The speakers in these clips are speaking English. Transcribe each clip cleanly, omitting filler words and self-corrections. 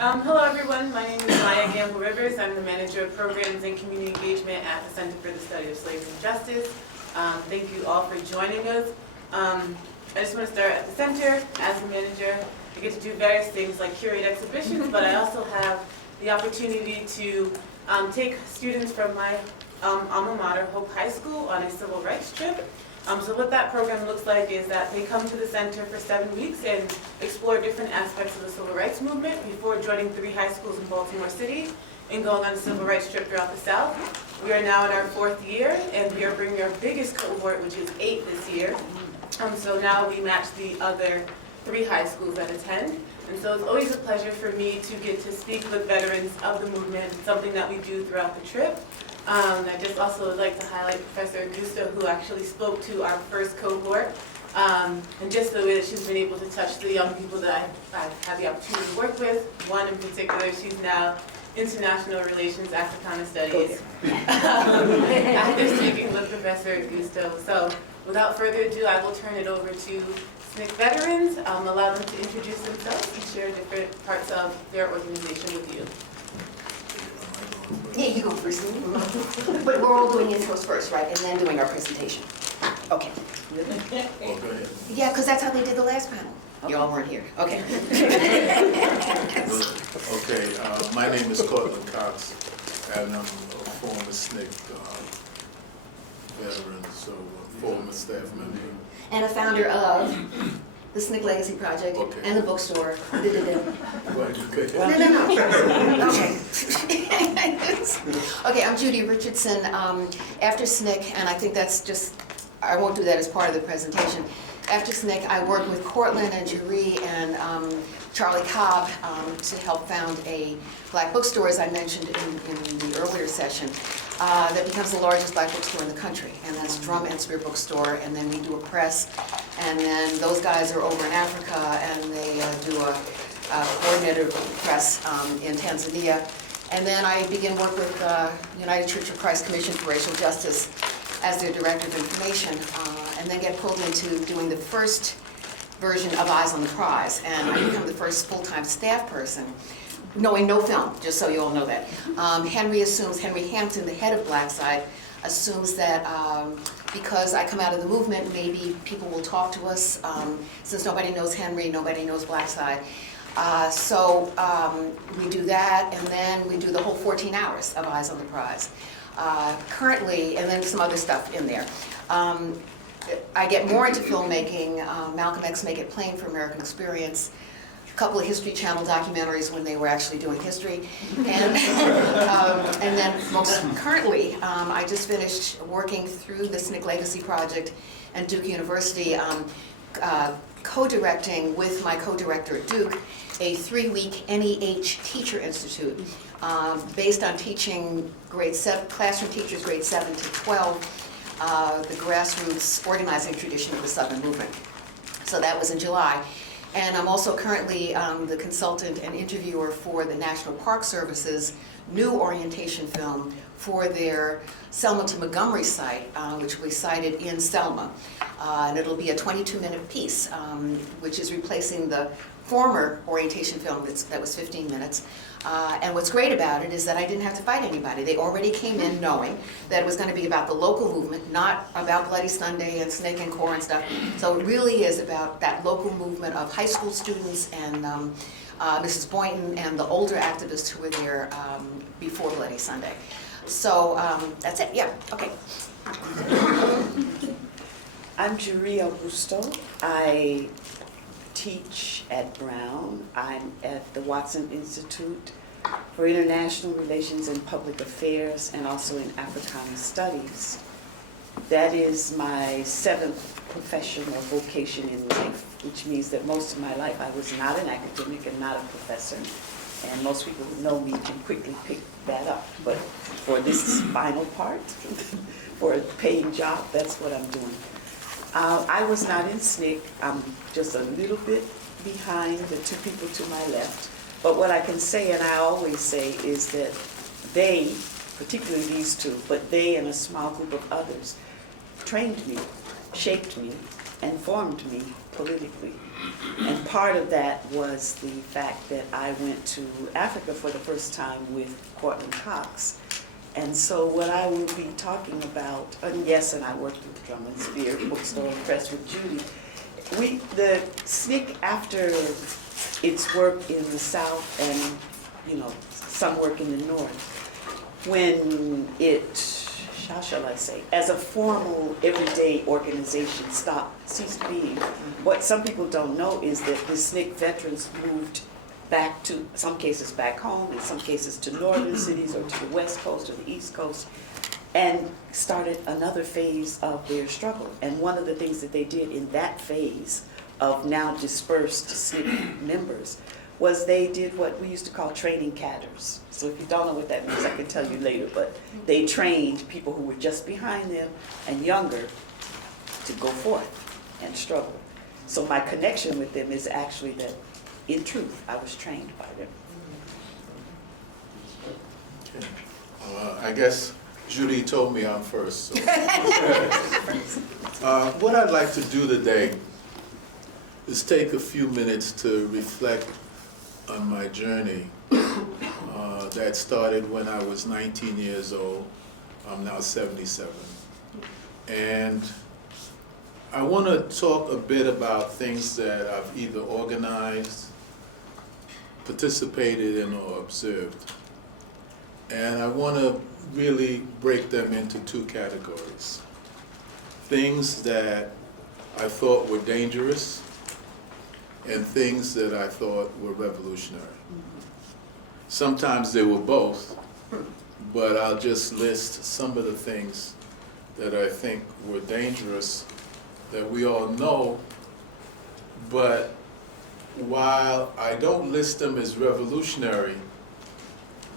Hello everyone, my name is Maiyah Rivers. I'm the Manager of Programs and Community Engagement at the Center for the Study of Slavery and Justice. Thank you all for joining us. I just want to start at the center. As the manager, I get to do various things like curate exhibitions, but I also have the opportunity to take students from my alma mater, Hope High School, on a civil rights trip. So what that program looks like is that they come to the center for 7 weeks and explore different aspects of the civil rights movement before joining 3 high schools in Baltimore City and going on a civil rights trip throughout the South. We are now in our 4th year, and we are bringing our biggest cohort, which is 8 this year. So now we match the other 3 high schools that attend. And so it's always a pleasure for me to get to speak with veterans of the movement, something that we do throughout the trip. I just also would like to highlight Professor Augusto, who actually spoke to our first cohort, and just the way that she's been able to touch the young people that I've had the opportunity to work with. One in particular, she's now International Relations Africana Studies after speaking with Professor Augusto. So without further ado, I will turn it over to SNCC veterans, allow them to introduce themselves and share different parts of their organization with you. Yeah, you go first. But we're all doing intros first, right? And then doing our presentation. Okay. Well, go ahead. Yeah, because that's how they did the last panel. Y'all weren't here. Okay. Okay, my name is Courtland Cox, and I'm a former SNCC veteran, so a former staff member. And a founder of the SNCC Legacy Project, Okay. and the bookstore. Well, go ahead. No. Okay. Okay, I'm Judy Richardson. After SNCC, and I think that's just, I won't do that as part of the presentation. After SNCC, I worked with Courtland and Geri and Charlie Cobb to help found a black bookstore, as I mentioned in the earlier session, that becomes the largest black bookstore in the country. And that's Drum and Spear Bookstore, and then we do a press. And then those guys are over in Africa, and they do a coordinated press in Tanzania. And then I begin work with United Church of Christ Commission for Racial Justice as their Director of Information, and then get pulled into doing the first version of Eyes on the Prize. And I become the first full-time staff person, knowing no film, just so you all know that. Henry Hampton, the head of Blackside, assumes that because I come out of the movement, maybe people will talk to us. Since nobody knows Henry, nobody knows Blackside. So we do that, and then we do the whole 14 hours of Eyes on the Prize. Currently, and then some other stuff in there. I get more into filmmaking, Malcolm X Make It Plain for American Experience, a couple of History Channel documentaries when they were actually doing history, and then most currently, I just finished working through the SNCC Legacy Project and Duke University, co-directing with my co-director at Duke a 3-week NEH Teacher Institute based on teaching classroom teachers grades 7 to 12, the grassroots organizing tradition of the Southern Movement. So that was in July. And I'm also currently the consultant and interviewer for the National Park Service's new orientation film for their Selma to Montgomery site, which we sited in Selma. And it'll be a 22-minute piece, which is replacing the former orientation film that was 15 minutes. And what's great about it is that I didn't have to fight anybody. They already came in knowing that it was going to be about the local movement, not about Bloody Sunday and SNCC and CORE and stuff. So it really is about that local movement of high school students and Mrs. Boynton and the older activists who were there before Bloody Sunday. So that's it. Yeah, okay. I'm Geri Augusto. I teach at Brown. I'm at the Watson Institute for International Relations and Public Affairs, and also in Africana Studies. That is my 7th profession or vocation in life, which means that most of my life I was not an academic and not a professor. And most people who know me can quickly pick that up. But for this final part, for a paying job, that's what I'm doing. I was not in SNCC. I'm just a little bit behind the 2 people to my left. But what I can say, and I always say, is that they, particularly these 2, but they and a small group of others, trained me, shaped me, and formed me politically. And part of that was the fact that I went to Africa for the first time with Courtland Cox. And so what I will be talking about, and yes, and I worked with Drum and Spear Bookstore and Press with Judy. The SNCC, after its work in the South and, some work in the North, when it, how shall I say, as a formal everyday organization ceased being, what some people don't know is that the SNCC veterans moved back to, some cases back home, in some cases to northern cities or to the West Coast or the East Coast, and started another phase of their struggle. And one of the things that they did in that phase of now dispersed SNCC members was they did what we used to call training cadres. So if you don't know what that means, I can tell you later, but they trained people who were just behind them and younger to go forth and struggle. So my connection with them is actually that, in truth, I was trained by them. Okay. I guess Judy told me I'm first. So. What I'd like to do today is take a few minutes to reflect on my journey that started when I was 19 years old. I'm now 77. And I want to talk a bit about things that I've either organized, participated in, or observed. And I want to really break them into two categories. Things that I thought were dangerous and things that I thought were revolutionary. Sometimes they were both, but I'll just list some of the things that I think were dangerous that we all know, but while I don't list them as revolutionary,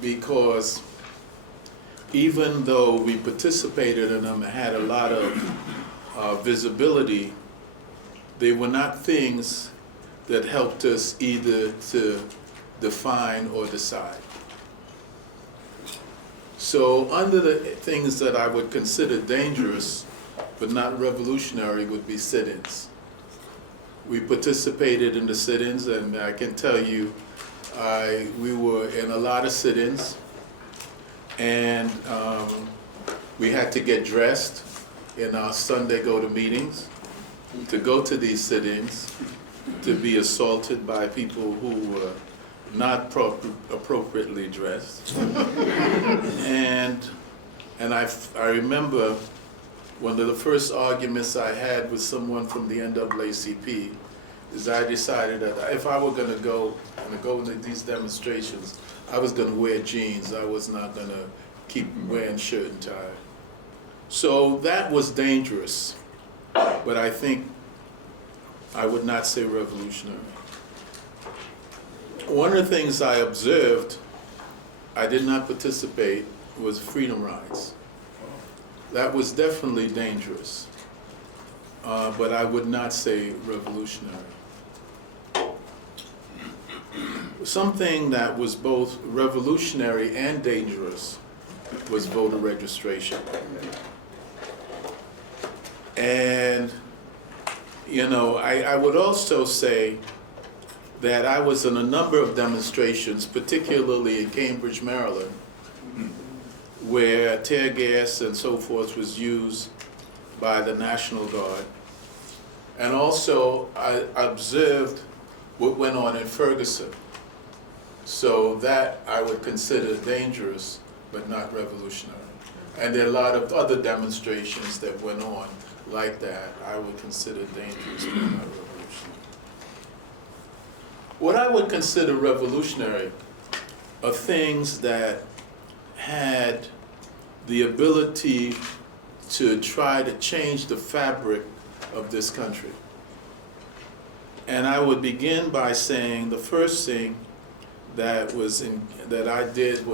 because even though we participated in them and had a lot of visibility, they were not things that helped us either to define or decide. So under the things that I would consider dangerous but not revolutionary would be sit-ins. We participated in the sit-ins, and I can tell you we were in a lot of sit-ins, and we had to get dressed in our Sunday go-to meetings to go to these sit-ins, to be assaulted by people who were not appropriately dressed. and I remember one of the first arguments I had with someone from the NAACP is I decided that if I were going to go to these demonstrations, I was going to wear jeans. I was not going to keep wearing shirt and tie. So that was dangerous, but I think I would not say revolutionary. One of the things I observed, I did not participate, was freedom rides. That was definitely dangerous, but I would not say revolutionary. Something that was both revolutionary and dangerous was voter registration. And, I would also say that I was in a number of demonstrations, particularly in Cambridge, Maryland, where tear gas and so forth was used by the National Guard. And also, I observed what went on in Ferguson. So that I would consider dangerous, but not revolutionary. And there are a lot of other demonstrations that went on like that I would consider dangerous, but not revolutionary. What I would consider revolutionary are things that had the ability to try to change the fabric of this country. And I would begin by saying the first thing that I did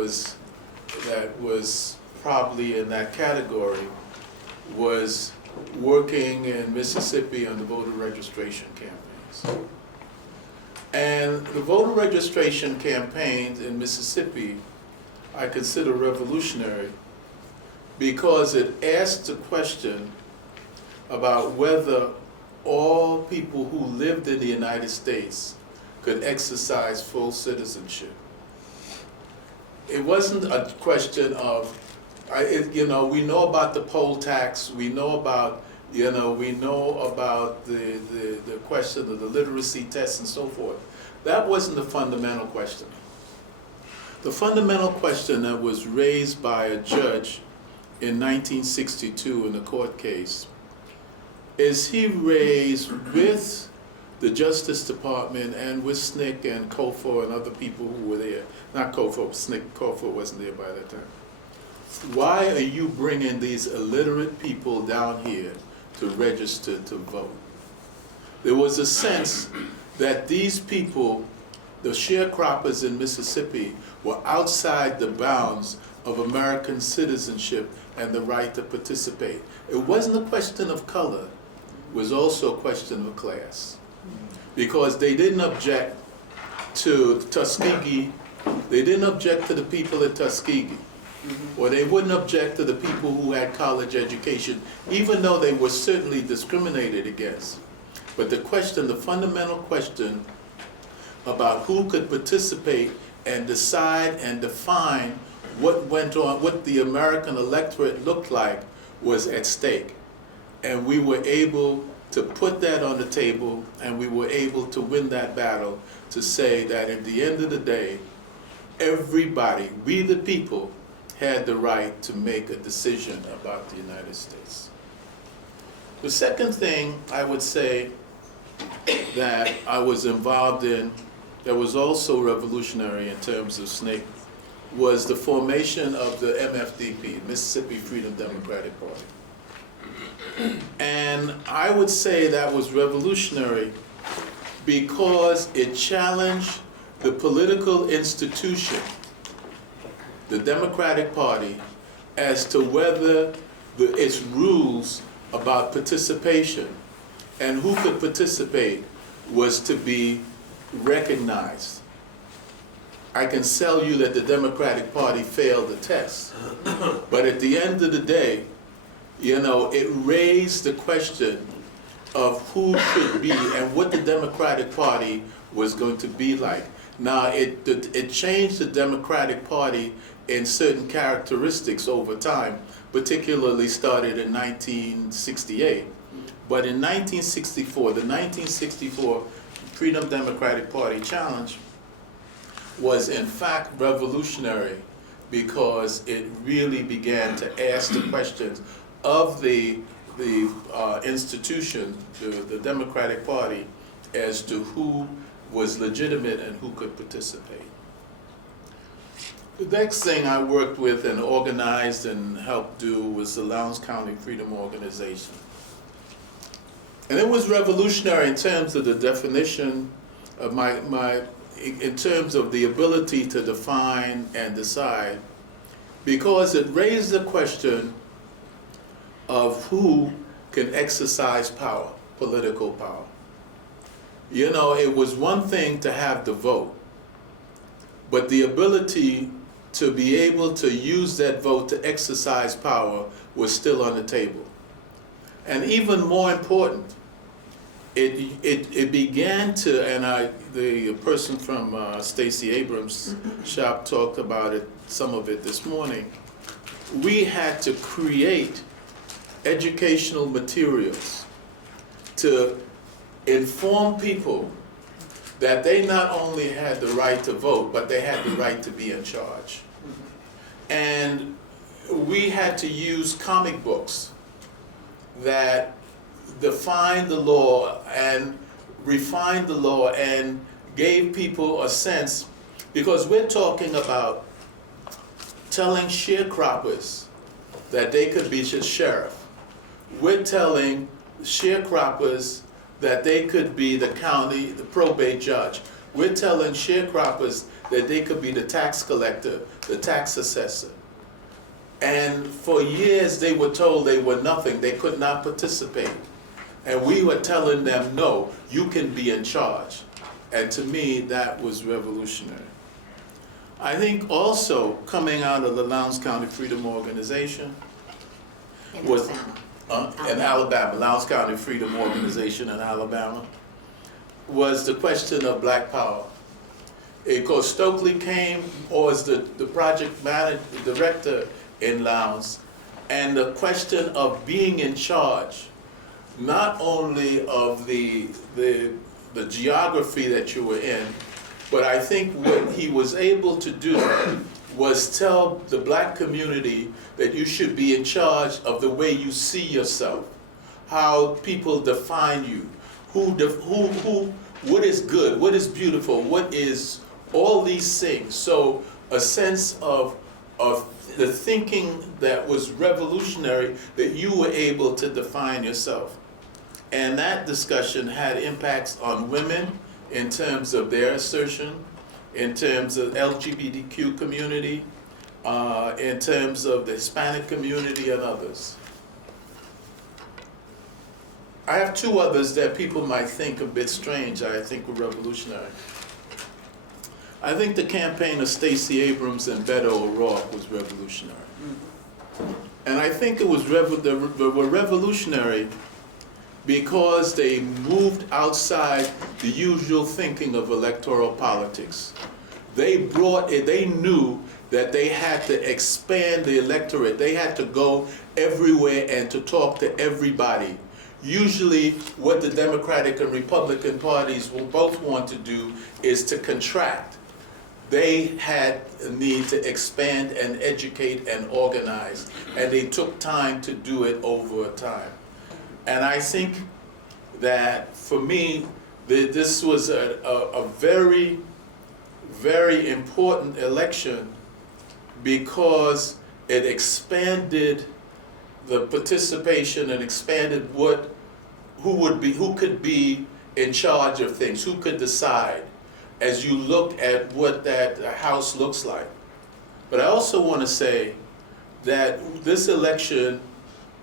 that was probably in that category was working in Mississippi on the voter registration campaigns. And the voter registration campaigns in Mississippi I consider revolutionary because it asked a question about whether all people who lived in the United States could exercise full citizenship. It wasn't a question of, we know about the poll tax, we know about the question of the literacy tests and so forth. That wasn't the fundamental question. The fundamental question that was raised by a judge in 1962 in a court case is he raised with the Justice Department and with SNCC and COFO and other people who were there. Not COFO, SNCC, COFO wasn't there by that time. Why are you bringing these illiterate people down here to register to vote? There was a sense that these people, the sharecroppers in Mississippi, were outside the bounds of American citizenship and the right to participate. It wasn't a question of color, it was also a question of class. Because they didn't object to Tuskegee, they didn't object to the people at Tuskegee, or they wouldn't object to the people who had college education, even though they were certainly discriminated against. But the question, the fundamental question about who could participate and decide and define what went on, what the American electorate looked like, was at stake. And we were able to put that on the table, and we were able to win that battle to say that at the end of the day, everybody, we the people, had the right to make a decision about the United States. The second thing I would say that I was involved in that was also revolutionary in terms of SNCC was the formation of the MFDP, Mississippi Freedom Democratic Party. And I would say that was revolutionary because it challenged the political institution, the Democratic Party, as to whether its rules about participation and who could participate was to be recognized. I can tell you that the Democratic Party failed the test, but at the end of the day, it raised the question of who should be and what the Democratic Party was going to be like. Now, it changed the Democratic Party in certain characteristics over time, particularly started in 1968. But in 1964, the 1964 Freedom Democratic Party challenge was in fact revolutionary because it really began to ask the questions of the institution, the Democratic Party, as to who was legitimate and who could participate. The next thing I worked with and organized and helped do was the Lowndes County Freedom Organization. And it was revolutionary in terms of the definition of in terms of the ability to define and decide, because it raised the question of who can exercise power, political power. It was one thing to have the vote, but the ability to be able to use that vote to exercise power was still on the table. And even more important, it began to, and the person from Stacey Abrams' shop talked about it, some of it this morning. We had to create educational materials to inform people that they not only had the right to vote, but they had the right to be in charge. And we had to use comic books that defined the law and refined the law and gave people a sense, because we're talking about telling sharecroppers that they could be a sheriff. We're telling sharecroppers that they could be the county, the probate judge. We're telling sharecroppers that they could be the tax collector, the tax assessor. And for years they were told they were nothing, they could not participate. And we were telling them, no, you can be in charge. And to me, that was revolutionary. I think also coming out of the Lowndes County Freedom Organization In was Alabama. in Alabama, Lowndes County Freedom Organization in Alabama, was the question of black power. Because Stokely came, or was the project manager, director in Lowndes, and the question of being in charge, not only of the geography that you were in, but I think what he was able to do was tell the black community that you should be in charge of the way you see yourself, how people define you, what is good, what is beautiful, what is all these things. So a sense of the thinking that was revolutionary, that you were able to define yourself. And that discussion had impacts on women in terms of their assertion, in terms of LGBTQ community, in terms of the Hispanic community and others. I have two others that people might think a bit strange, I think were revolutionary. I think the campaign of Stacey Abrams and Beto O'Rourke was revolutionary. And I think it was they were revolutionary because they moved outside the usual thinking of electoral politics. They knew that they had to expand the electorate. They had to go everywhere and to talk to everybody. Usually what the Democratic and Republican parties will both want to do is to contract. They had a need to expand and educate and organize, and they took time to do it over time. And I think that for me, this was a very, very important election because it expanded the participation and expanded who could be in charge of things, who could decide, as you look at what that house looks like. But I also want to say that this election,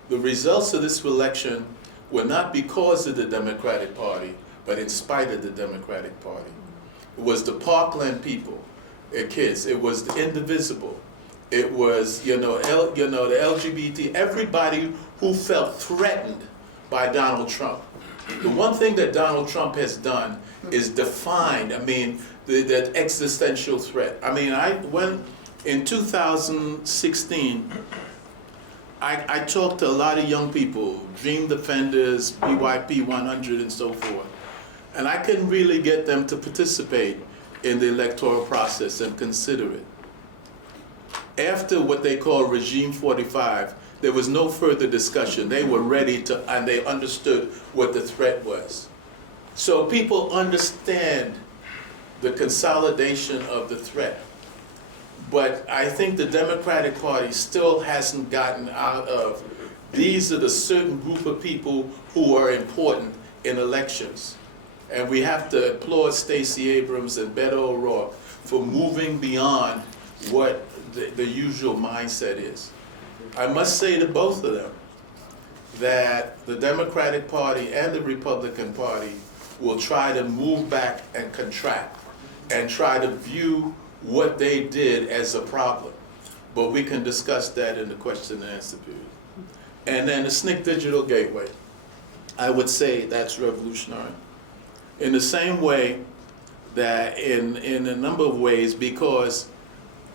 the results of this election were not because of the Democratic Party, but in spite of the Democratic Party. It was the Parkland people, kids, it was the indivisible, it was the LGBT, everybody who felt threatened by Donald Trump. The one thing that Donald Trump has done is defined, that existential threat. When in 2016, I talked to a lot of young people, Dream Defenders, BYP 100 and so forth, and I couldn't really get them to participate in the electoral process and consider it. After what they call Regime 45, there was no further discussion. They were ready to, and they understood what the threat was. So people understand the consolidation of the threat. But I think the Democratic Party still hasn't gotten out of, these are the certain group of people who are important in elections. And we have to applaud Stacey Abrams and Beto O'Rourke for moving beyond what the usual mindset is. I must say to both of them that the Democratic Party and the Republican Party will try to move back and contract and try to view what they did as a problem. But we can discuss that in the question and answer period. And then the SNCC Digital Gateway, I would say that's revolutionary. In the same way that in a number of ways, because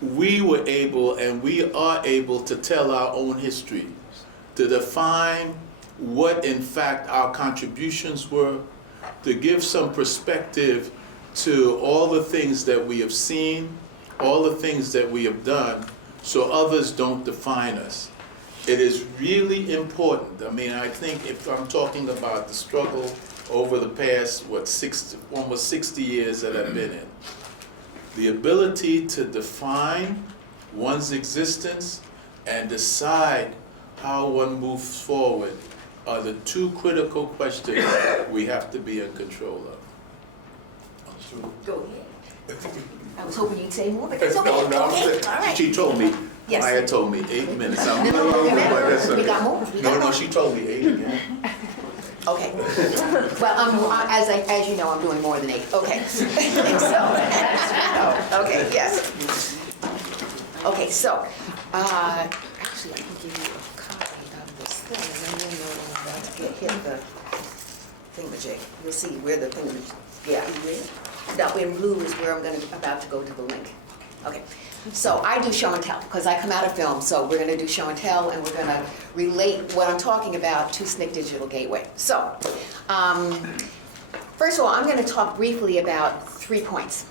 we were able and we are able to tell our own history, to define what in fact our contributions were, to give some perspective to all the things that we have seen, all the things that we have done, so others don't define us. It is really important. I think if I'm talking about the struggle over the past, almost 60 years that I've been in, the ability to define one's existence and decide how one moves forward are the two critical questions we have to be in control of. Go ahead. I was hoping you'd say more, but it's okay. No, Okay, all right. She told me, Yes. Maiyah told me 8 minutes. No, we got more. No, she told me 8 again. Okay. Well, as you know, I'm doing more than 8. Okay. So, okay, yes. Okay, so, actually, I can give you a copy of this thing, and then hit the thingamajig. You'll see where the thingamajig, yeah. Now in blue is where I'm about to go to the link. Okay, so I do show and tell, because I come out of film, so we're gonna do show and tell, and we're gonna relate what I'm talking about to SNCC Digital Gateway. So, first of all, I'm gonna talk briefly about 3 points.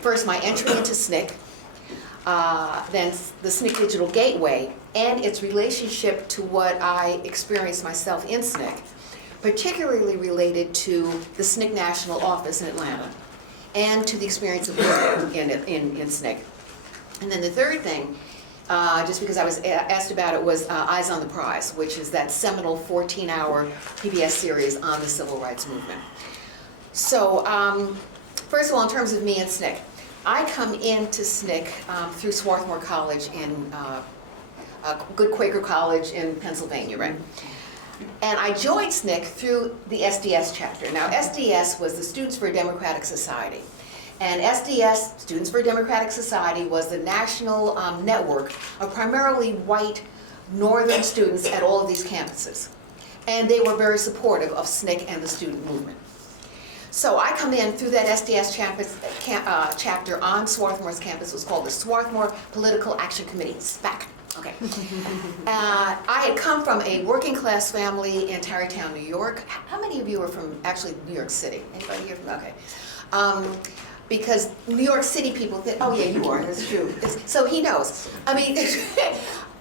First, my entry into SNCC, then the SNCC Digital Gateway, and its relationship to what I experienced myself in SNCC, particularly related to the SNCC National Office in Atlanta, and to the experience of working in SNCC. And then the third thing, just because I was asked about it, was Eyes on the Prize, which is that seminal 14-hour PBS series on the civil rights movement. So, first of all, in terms of me and SNCC, I come into SNCC through Swarthmore College in a good Quaker college in Pennsylvania, right? And I joined SNCC through the SDS chapter. Now, SDS was the Students for a Democratic Society. And SDS, Students for a Democratic Society, was the national network of primarily white northern students at all of these campuses. And they were very supportive of SNCC and the student movement. So I come in through that SDS chapter on Swarthmore's campus. It was called the Swarthmore Political Action Committee, SPAC. Okay. I had come from a working class family in Tarrytown, New York. How many of you are from actually New York City? Anybody here from, okay. Because New York City people think, oh yeah, you are, that's true. So he knows. I mean,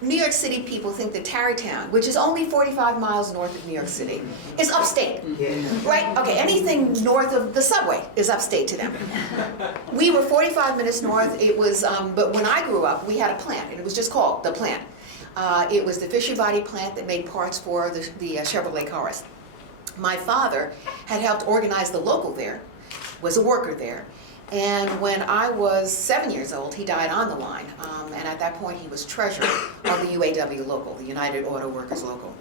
New York City people think that Tarrytown, which is only 45 miles north of New York City, is upstate, right? Okay, anything north of the subway is upstate to them. We were 45 minutes north. It was, but when I grew up, we had a plant, and it was just called the plant. It was the Fisher Body plant that made parts for the Chevrolet cars. My father had helped organize the local there, was a worker there. And when I was 7 years old, he died on the line. And at that point, he was treasurer of the UAW local, the United Auto Workers local.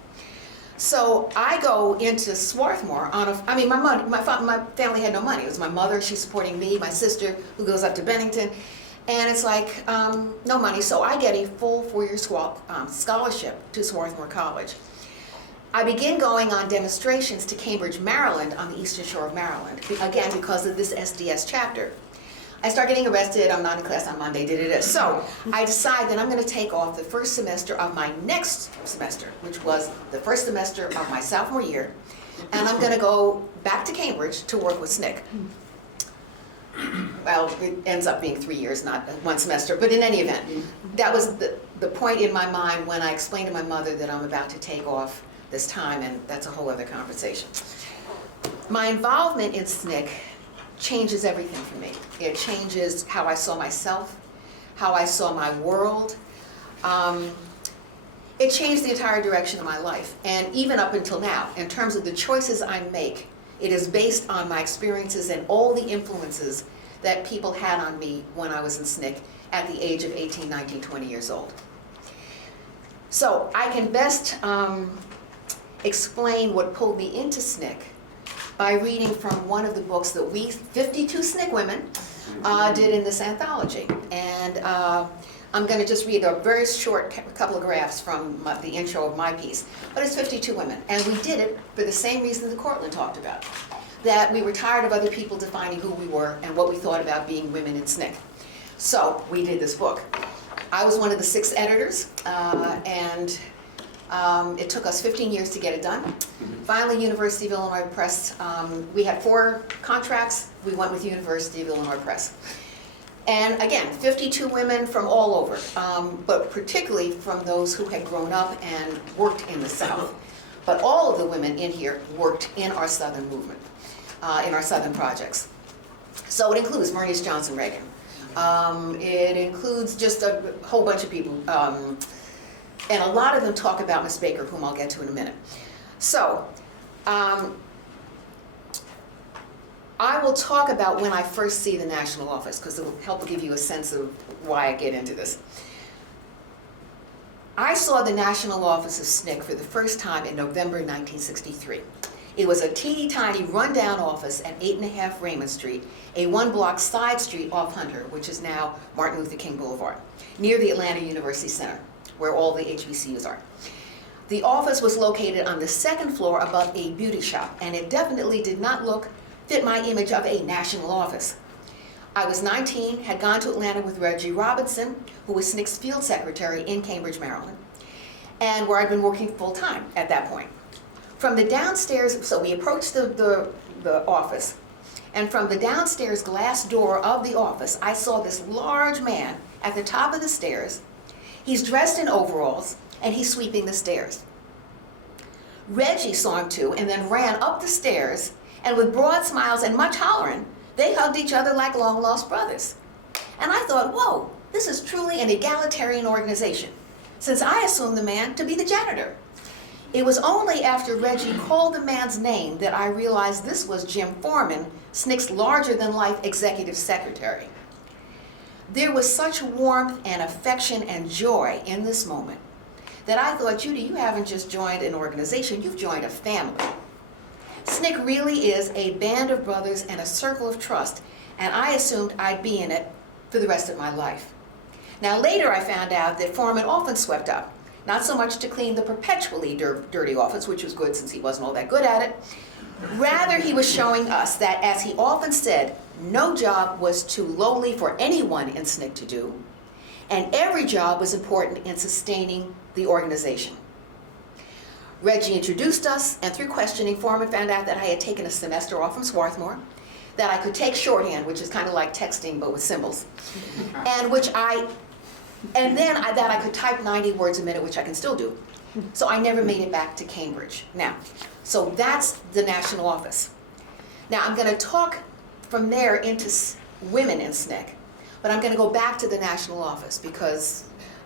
So I go into Swarthmore on my family had no money. It was my mother, she's supporting me, my sister, who goes up to Bennington. And it's like, no money. So I get a full 4-year scholarship to Swarthmore College. I begin going on demonstrations to Cambridge, Maryland, on the Eastern Shore of Maryland, again, because of this SDS chapter. I start getting arrested, I'm not in class on Monday, So I decide that I'm gonna take off the first semester of my next semester, which was the first semester of my sophomore year, and I'm gonna go back to Cambridge to work with SNCC. Well, it ends up being 3 years, not 1 semester, but in any event, that was the point in my mind when I explained to my mother that I'm about to take off this time, and that's a whole other conversation. My involvement in SNCC changes everything for me. It changes how I saw myself, how I saw my world. It changed the entire direction of my life. And even up until now, in terms of the choices I make, it is based on my experiences and all the influences that people had on me when I was in SNCC at the age of 18, 19, 20 years old. So I can best explain what pulled me into SNCC by reading from one of the books that we 52 SNCC women did in this anthology. And I'm going to just read a very short couple of graphs from the intro of my piece. But it's 52 women. And we did it for the same reason that Courtland talked about, that we were tired of other people defining who we were and what we thought about being women in SNCC. So we did this book. I was one of the 6 editors, and it took us 15 years to get it done. Finally, University of Illinois Press, we had 4 contracts. We went with University of Illinois Press. And again, 52 women from all over, but particularly from those who had grown up and worked in the South. But all of the women in here worked in our Southern movement, in our Southern projects. So it includes Bernice Johnson Reagan. It includes just a whole bunch of people. And a lot of them talk about Miss Baker, whom I'll get to in a minute. So, I will talk about when I first see the national office, because it will help give you a sense of why I get into this. I saw the national office of SNCC for the first time in November 1963. It was a teeny tiny rundown office at 8.5 Raymond Street, a 1-block side street off Hunter, which is now Martin Luther King Boulevard, near the Atlanta University Center, where all the HBCUs are. The office was located on the second floor above a beauty shop, and it definitely did not fit my image of a national office. I was 19, had gone to Atlanta with Geri Robinson, who was SNCC's field secretary in Cambridge, Maryland, and where I'd been working full-time at that point. From the downstairs, so we approached the office, and from the downstairs glass door of the office, I saw this large man at the top of the stairs. He's dressed in overalls, and he's sweeping the stairs. Reggie saw him too, and then ran up the stairs, and with broad smiles and much hollering, they hugged each other like long-lost brothers. And I thought, whoa, this is truly an egalitarian organization, since I assumed the man to be the janitor. It was only after Reggie called the man's name that I realized this was Jim Foreman, SNCC's larger-than-life executive secretary. There was such warmth and affection and joy in this moment that I thought, Judy, you haven't just joined an organization, you've joined a family. SNCC really is a band of brothers and a circle of trust, and I assumed I'd be in it for the rest of my life. Now later I found out that Foreman often swept up, not so much to clean the perpetually dirty office, which was good since he wasn't all that good at it. Rather, he was showing us that, as he often said, no job was too lowly for anyone in SNCC to do, and every job was important in sustaining the organization. Reggie introduced us, and through questioning, Foreman found out that I had taken a semester off from Swarthmore, that I could take shorthand, which is kind of like texting but with symbols, and then that I could type 90 words a minute, which I can still do. So I never made it back to Cambridge. Now, so that's the national office. Now I'm going to talk from there into women in SNCC, but I'm going to go back to the national office because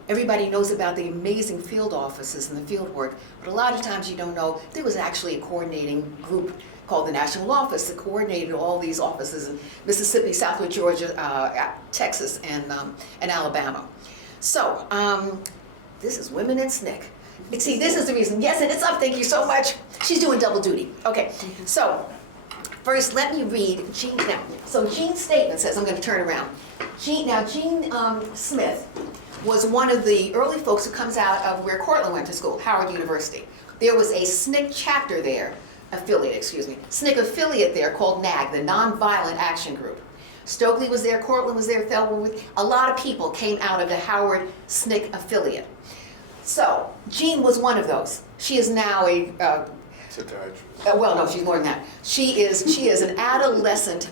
everybody knows about the amazing field offices and the field work, but a lot of times you don't know there was actually a coordinating group called the National Office that coordinated all these offices in Mississippi, Southwest Georgia, Texas, and Alabama. So, this is Women in SNCC. See, this is the reason. Yes, and it's up. Thank you so much. She's doing double duty. Okay, so first let me read Jean. Now, so Jean's statement says, I'm going to turn around. Jean Smith was one of the early folks who comes out of where Courtland went to school, Howard University. There was a SNCC chapter there, SNCC affiliate there called NAG, the Nonviolent Action Group. Stokely was there, Courtland was there, Thelma was. A lot of people came out of the Howard SNCC affiliate. So Jean was one of those. She is now a Psychiatrist. well, no, she's more than that. She is an adolescent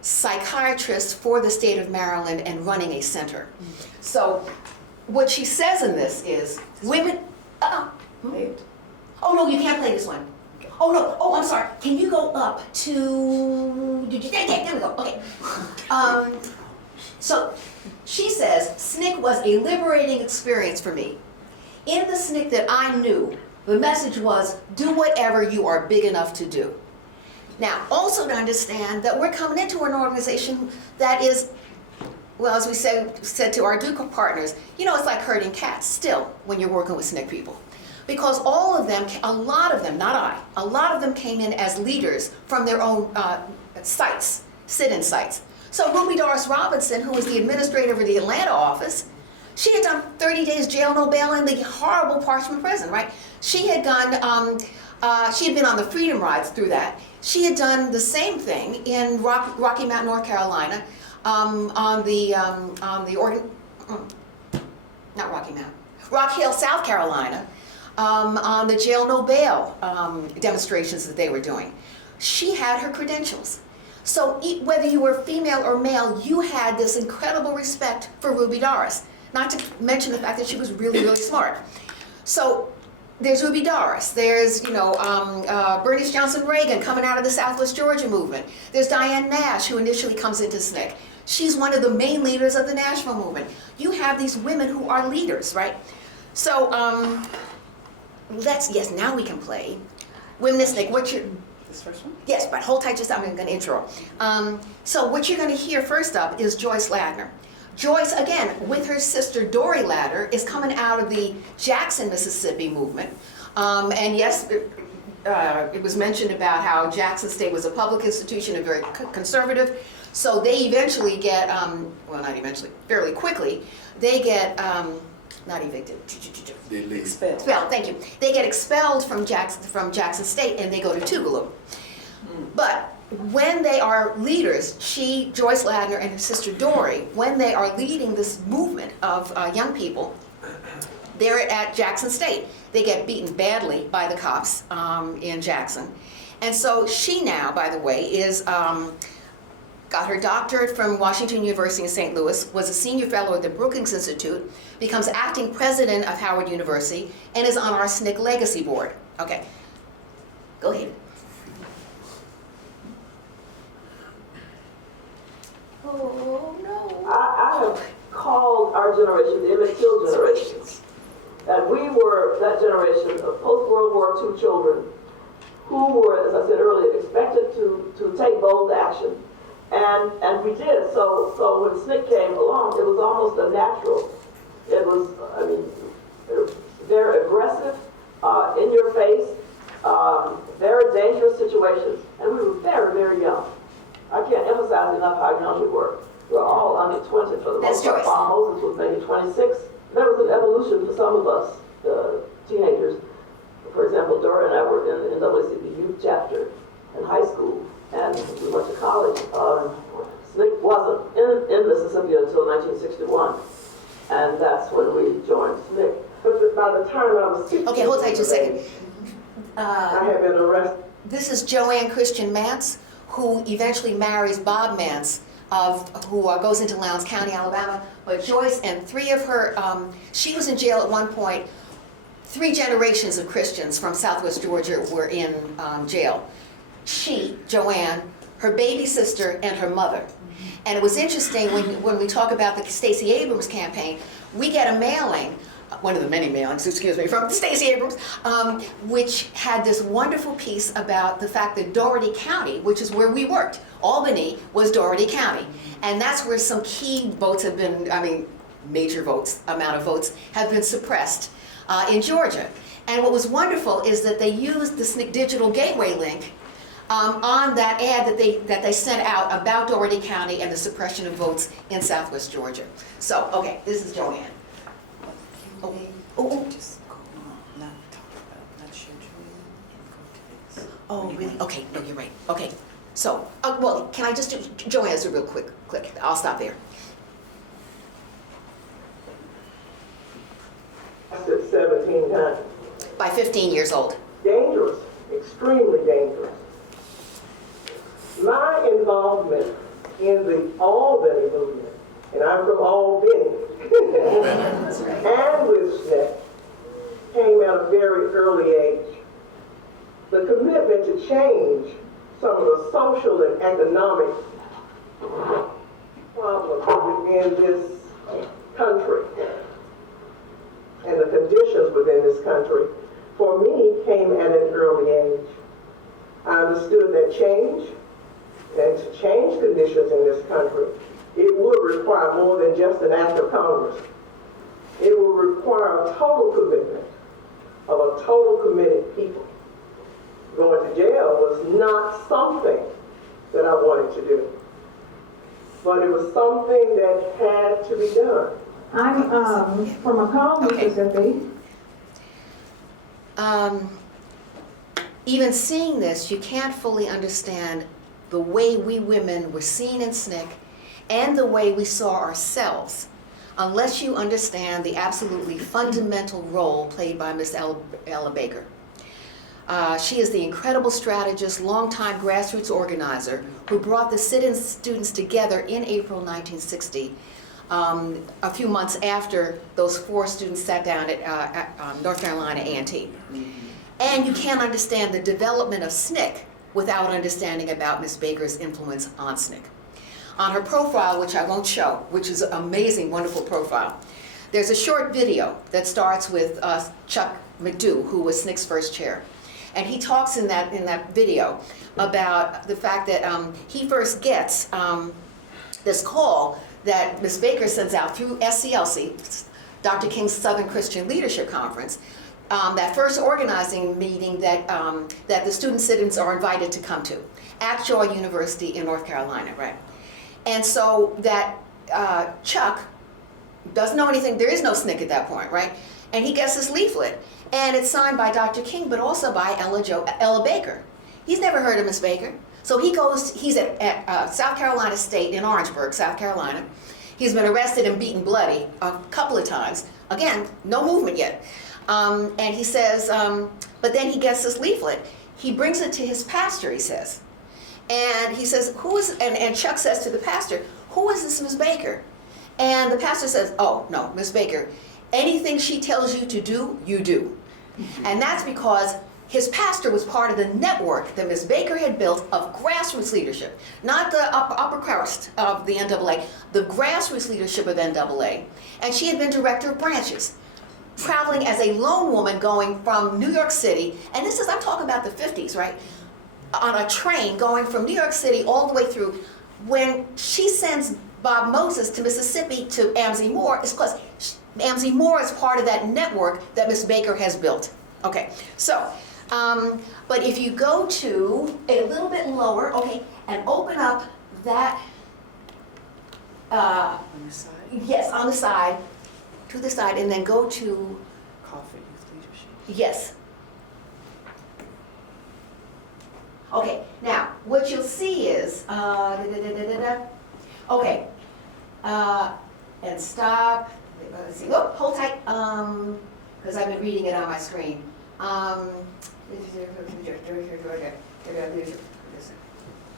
psychiatrist for the state of Maryland and running a center. So what she says in this is women. Oh no, you can't play this one. Oh no, oh I'm sorry. Can you go up to, there we go, okay. So she says, SNCC was a liberating experience for me. In the SNCC that I knew, the message was, do whatever you are big enough to do. Now, also to understand that we're coming into an organization that is, well, as we said to our Duke partners, you know, it's like herding cats still when you're working with SNCC people. Because all of them, a lot of them, not I, a lot of them came in as leaders from their own sites, sit-in sites. So Ruby Doris Robinson, who was the administrator of the Atlanta office, she had done 30 days jail, no bail in the horrible Parchman prison, right? She had done, she had been on the Freedom Rides through that. She had done the same thing in Rocky Mount, North Carolina, not Rocky Mount, Rock Hill, South Carolina, on the jail no bail demonstrations that they were doing. She had her credentials. So whether you were female or male, you had this incredible respect for Ruby Doris. Not to mention the fact that she was really, really smart. So there's Ruby Doris. There's, Bernice Johnson Reagan coming out of the Southwest Georgia movement. There's Diane Nash, who initially comes into SNCC. She's one of the main leaders of the Nashville movement. You have these women who are leaders, right? So yes, now we can play. Women in SNCC, what's your... This first one? Yes, but hold tight just, I'm going to intro. So what you're going to hear first up is Joyce Ladner. Joyce, again, with her sister Dory Ladner, is coming out of the Jackson, Mississippi movement. And yes, it was mentioned about how Jackson State was a public institution and very conservative. So they eventually get, well not eventually, fairly quickly, they get not evicted. They leave. Expelled. Expelled, thank you. They get expelled from Jackson State and they go to Tougaloo. But when they are leaders, Joyce Ladner and her sister Dory, when they are leading this movement of young people, they're at Jackson State. They get beaten badly by the cops in Jackson. And so she now, by the way, is got her doctorate from Washington University in St. Louis, was a senior fellow at the Brookings Institute, becomes acting president of Howard University, and is on our SNCC Legacy Board. Okay, go ahead. Oh, no. I have called our generation the Emmett Till generation. And we were that generation of post-World War II children who were, as I said earlier, expected to take bold action. And we did. So when SNCC came along, it was almost a natural. It was, I mean, very aggressive, in your face, very dangerous situations. And we were very, very young. I can't emphasize enough how young we were. We were all under 20 for the most part. Bob Moses was maybe 26. There was an evolution for some of us, teenagers. For example, Dora and I were in the NAACP youth chapter in high school, and we went to college. SNCC wasn't in Mississippi until 1961, and that's when we joined SNCC. But by the time I was 16, Okay, hold tight just a second. I had been arrested. This is Joanne Christian Mance, who eventually marries Bob Mance, who goes into Lowndes County, Alabama. But Joyce and three of her, she was in jail at one point. 3 generations of Christians from Southwest Georgia were in jail. She, Joanne, her baby sister, and her mother. And it was interesting when we talk about the Stacey Abrams campaign, we get a mailing, one of the many mailings, excuse me, from Stacey Abrams, which had this wonderful piece about the fact that Dougherty County, which is where we worked, Albany was Dougherty County. And that's where some key votes have been, I mean, major votes, amount of votes, have been suppressed in Georgia. And what was wonderful is that they used the SNCC Digital Gateway link on that ad that they sent out about Dougherty County and the suppression of votes in Southwest Georgia. So, okay, this is Joanne. Just go on, not talk about, not show Julian and go to this. Oh, really? Okay, no, you're right. Okay, so, well, can I just do, Joanne's a real quick. I'll stop there. 17 times. By 15 years old. Dangerous, extremely dangerous. My involvement in the Albany movement, and I'm from Albany, That's right. and with SNCC, came at a very early age. The commitment to change some of the social and economic problems within this country and the conditions within this country, for me, came at an early age. I understood that change, and to change conditions in this country, it would require more than just an act of Congress. It will require a total commitment of a total committed people. Going to jail was not something that I wanted to do, but it was something that had to be done. I'm from McComb, Okay. Mississippi. Even seeing this, you can't fully understand the way we women were seen in SNCC and the way we saw ourselves unless you understand the absolutely fundamental role played by Miss Ella Baker. She is the incredible strategist, longtime grassroots organizer who brought the sit-in students together in April 1960, a few months after those 4 students sat down at North Carolina A&T. And you can't understand the development of SNCC without understanding about Miss Baker's influence on SNCC. On her profile, which I won't show, which is an amazing, wonderful profile, there's a short video that starts with Chuck McDew, who was SNCC's first chair. And he talks in that video about the fact that he first gets this call that Ms. Baker sends out through SCLC, Dr. King's Southern Christian Leadership Conference, that first organizing meeting that the student sit-ins are invited to come to at Shaw University in North Carolina, right? And so that Chuck doesn't know anything, there is no SNCC at that point, right? And he gets this leaflet, and it's signed by Dr. King, but also by Ella Baker. He's never heard of Miss Baker. So he's at South Carolina State in Orangeburg, South Carolina. He's been arrested and beaten bloody a couple of times. Again, no movement yet. And he says, but then he gets this leaflet. He brings it to his pastor, he says. And he says, and Chuck says to the pastor, who is this Miss Baker? And the pastor says, oh, no, Miss Baker, anything she tells you to do, you do. And that's because his pastor was part of the network that Miss Baker had built of grassroots leadership, not the upper crust of the NAA, the grassroots leadership of NAA. And she had been director of branches, traveling as a lone woman going from New York City, and this is, I'm talking about the 50s, right? On a train going from New York City all the way through. When she sends Bob Moses to Mississippi to Amzie Moore, it's because Amzie Moore is part of that network that Miss Baker has built. Okay, so, but if you go to a little bit lower, okay, and open up that, On the side, yes, on the side, to the side, and then go to, call for youth leadership. yes. Okay, now, what you'll see is, okay, and stop, let's see, oh, hold tight, because I've been reading it on my screen.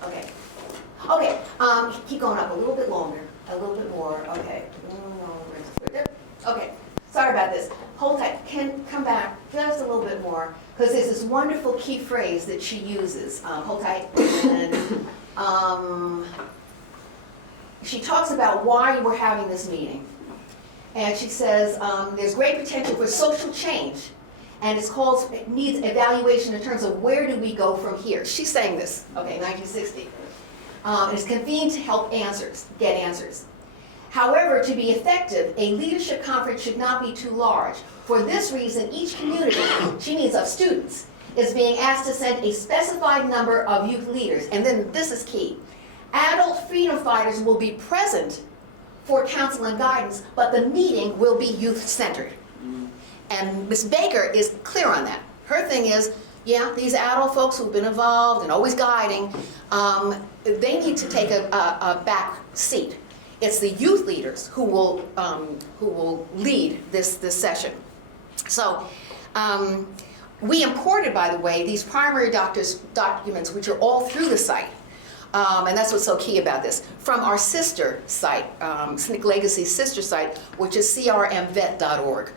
Okay, okay, keep going up a little bit longer, a little bit more, okay. Okay, sorry about this. Hold tight, come back just a little bit more, because there's this wonderful key phrase that she uses. Hold tight, and she talks about why we're having this meeting. And she says, there's great potential for social change, and it needs evaluation in terms of where do we go from here. She's saying this, okay, 1960. It's convened to help get answers. However, to be effective, a leadership conference should not be too large. For this reason, each community, she needs of students, is being asked to send a specified number of youth leaders. And then this is key. Adult freedom fighters will be present for counsel and guidance, but the meeting will be youth-centered. And Ms. Baker is clear on that. Her thing is, yeah, these adult folks who've been involved and always guiding, they need to take a back seat. It's the youth leaders who will lead this session. So we imported, by the way, these primary documents, which are all through the site. And that's what's so key about this, from our sister site, SNCC Legacy's sister site, which is crmvet.org.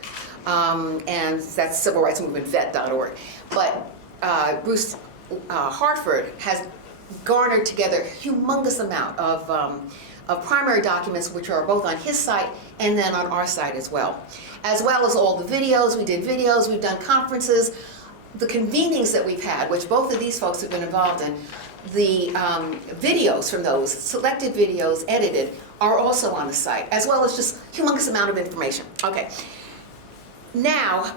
And that's civilrightsmovementvet.org. But Bruce Hartford has garnered together a humongous amount of primary documents, which are both on his site and then on our site as well as all the videos. We did videos, we've done conferences, the convenings that we've had, which both of these folks have been involved in. The videos from those, selected videos, edited, are also on the site, as well as just humongous amount of information. Okay, now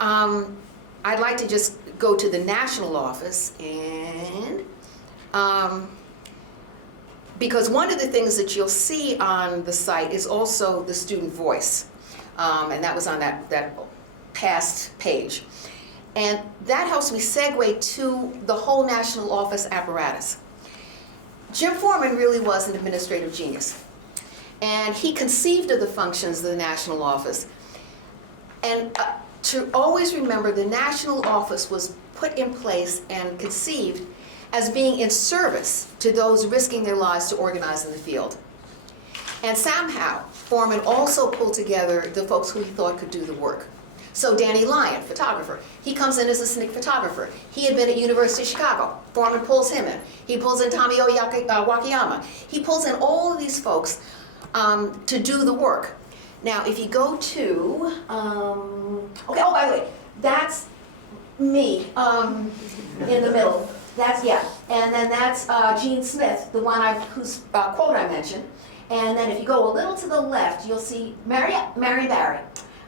I'd like to just go to the national office, and because one of the things that you'll see on the site is also the student voice, and that was on that past page. And that helps me segue to the whole national office apparatus. Jim Foreman really was an administrative genius, and he conceived of the functions of the national office. And to always remember, the national office was put in place and conceived as being in service to those risking their lives to organize in the field. And somehow, Foreman also pulled together the folks who he thought could do the work. So Danny Lyon, photographer, he comes in as a SNCC photographer. He had been at University of Chicago. Foreman pulls him in. He pulls in Tomio Wakayama. He pulls in all of these folks to do the work. Now, if you go to, okay, oh, by the way, that's me in the middle. That's, yeah, and then that's Gene Smith, the one whose quote I mentioned. And then if you go a little to the left, you'll see Mary Barry.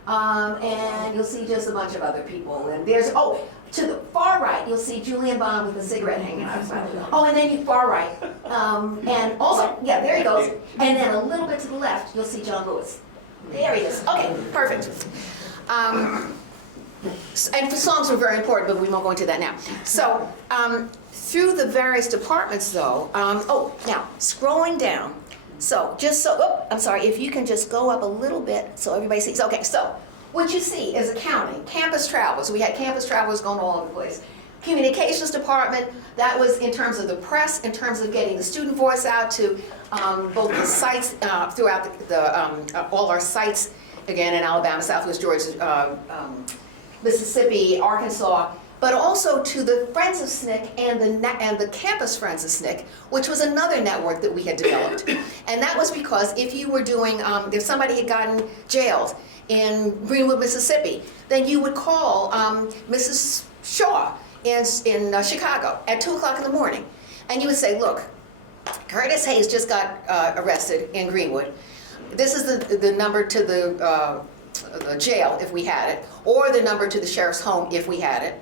And you'll see just a bunch of other people. And there's, oh, to the far right, you'll see Julian Bond with a cigarette hanging out his mouth. Oh, and then you far right. And also, yeah, there he goes. And then a little bit to the left, you'll see John Lewis. There he is. Okay, perfect. And songs were very important, but we won't go into that now. So, through the various departments though, now, scrolling down. So, I'm sorry, if you can just go up a little bit so everybody sees. Okay, so, what you see is accounting, campus travel. So we had campus travelers going all over the place. Communications department, that was in terms of the press, in terms of getting the student voice out to both the sites throughout all our sites, again in Alabama, Southwest Georgia, Mississippi, Arkansas, but also to the Friends of SNCC and the Campus Friends of SNCC, which was another network that we had developed. And that was because if you were doing, if somebody had gotten jailed in Greenwood, Mississippi, then you would call Mrs. Shaw in Chicago at 2 o'clock in the morning. And you would say, look, Curtis Hayes just got arrested in Greenwood. This is the number to the jail if we had it, or the number to the sheriff's home if we had it.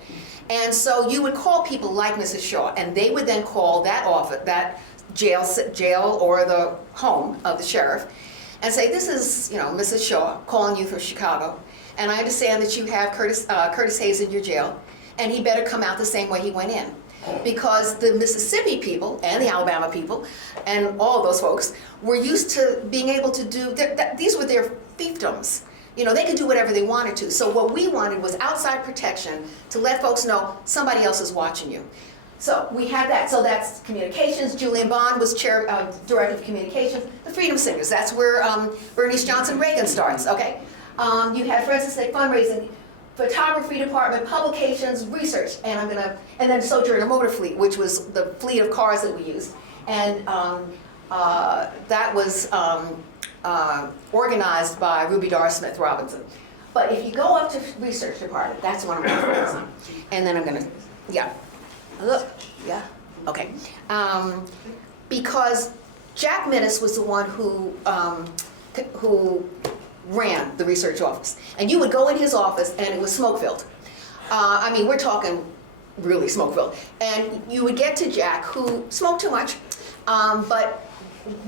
And so you would call people like Mrs. Shaw, and they would then call that office, that jail or the home of the sheriff, and say, this is, Mrs. Shaw calling you from Chicago, and I understand that you have Curtis Hayes in your jail, and he better come out the same way he went in. Because the Mississippi people and the Alabama people and all those folks were used to being able to do, these were their fiefdoms. They could do whatever they wanted to. So what we wanted was outside protection to let folks know somebody else is watching you. So we had that. So that's communications. Julian Bond was director of communications. The Freedom Singers, that's where Bernice Johnson Reagan starts, okay? You had Francis Day fundraising, photography department, publications, research, and then Sojourner Motor Fleet, which was the fleet of cars that we used. And that was organized by Ruby Dar Smith Robinson. But if you go up to research department, that's what I'm going to focus on. And then I'm going to, okay. Because Jack Minnis was the one who ran the research office. And you would go in his office and it was smoke-filled. We're talking really smoke-filled. And you would get to Jack, who smoked too much, but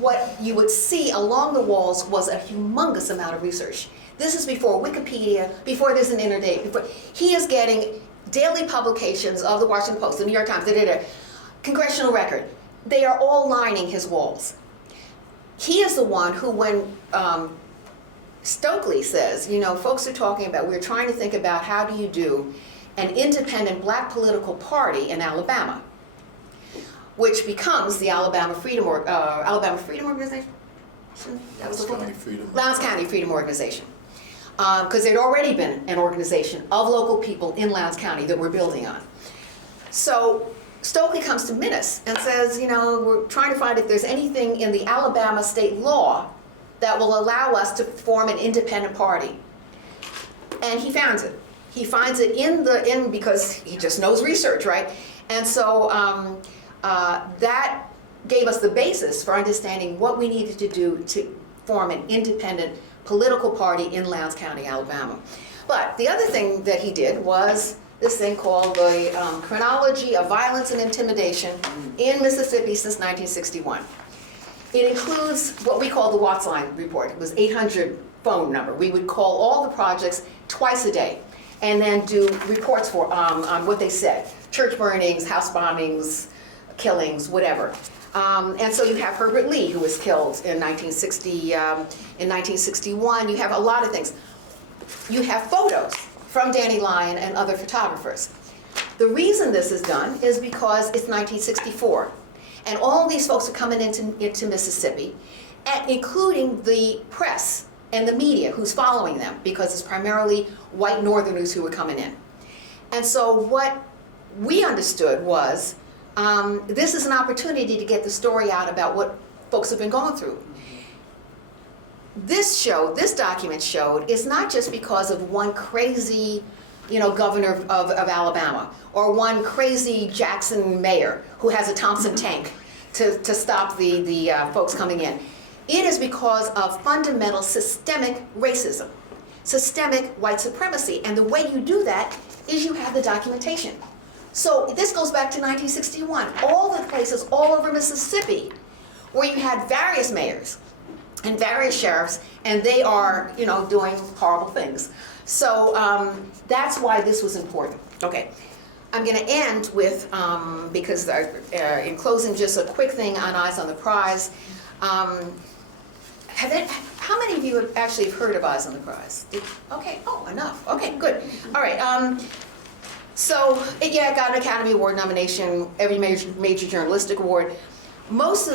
what you would see along the walls was a humongous amount of research. This is before Wikipedia, before there's an internet, before he is getting daily publications of the Washington Post, the New York Times, Congressional Record. They are all lining his walls. He is the one who, when Stokely says, folks are talking about, we're trying to think about how do you do an independent black political party in Alabama, which becomes the Alabama Freedom Organization? Lowndes County Freedom Organization. Because there'd already been an organization of local people in Lowndes County that we're building on. So Stokely comes to Minnis and says, we're trying to find if there's anything in the Alabama state law that will allow us to form an independent party. And he finds it. He finds it because he just knows research, right? And so that gave us the basis for understanding what we needed to do to form an independent political party in Lowndes County, Alabama. But the other thing that he did was this thing called the Chronology of Violence and Intimidation in Mississippi since 1961. It includes what we call the Watts Line report. It was 800 phone number. We would call all the projects twice a day and then do reports on what they said. Church burnings, house bombings, killings, whatever. And so you have Herbert Lee, who was killed in 1960, in 1961. You have a lot of things. You have photos from Danny Lyon and other photographers. The reason this is done is because it's 1964. And all these folks are coming into Mississippi, including the press and the media who's following them, because it's primarily white Northerners who were coming in. And so what we understood was, this is an opportunity to get the story out about what folks have been going through. This document showed, it's not just because of one crazy, governor of Alabama, or one crazy Jackson mayor who has a Thompson tank to stop the folks coming in. It is because of fundamental systemic racism, systemic white supremacy, and the way you do that is you have the documentation. So this goes back to 1961. All the places all over Mississippi where you had various mayors and various sheriffs, and they are, doing horrible things. So that's why this was important. Okay, I'm going to end with, because in closing, just a quick thing on Eyes on the Prize. How many of you have actually heard of Eyes on the Prize? Okay, enough. Okay, good. All right. So it got an Academy Award nomination, every major journalistic award. Most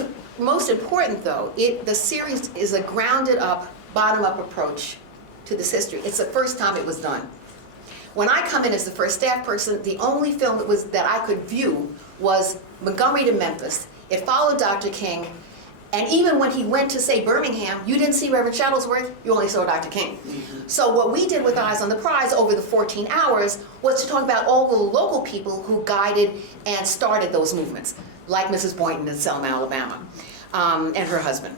important though, the series is a grounded up, bottom up approach to this history. It's the first time it was done. When I come in as the first staff person, the only film that I could view was Montgomery to Memphis. It followed Dr. King, and even when he went to, say, Birmingham, you didn't see Reverend Shuttlesworth, you only saw Dr. King. So what we did with Eyes on the Prize over the 14 hours was to talk about all the local people who guided and started those movements, like Mrs. Boynton in Selma, Alabama, and her husband.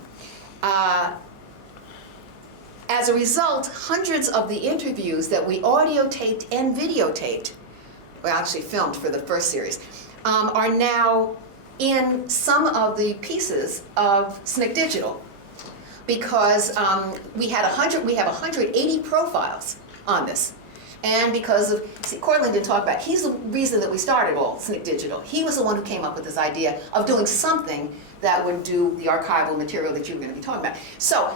As a result, hundreds of the interviews that we audio taped and videotaped, well, actually filmed for the first series, are now in some of the pieces of SNCC Digital, because we have 180 profiles on this. And because of, Courtland didn't talk about, he's the reason that we started all SNCC Digital. He was the one who came up with this idea of doing something that would do the archival material that you're going to be talking about. So,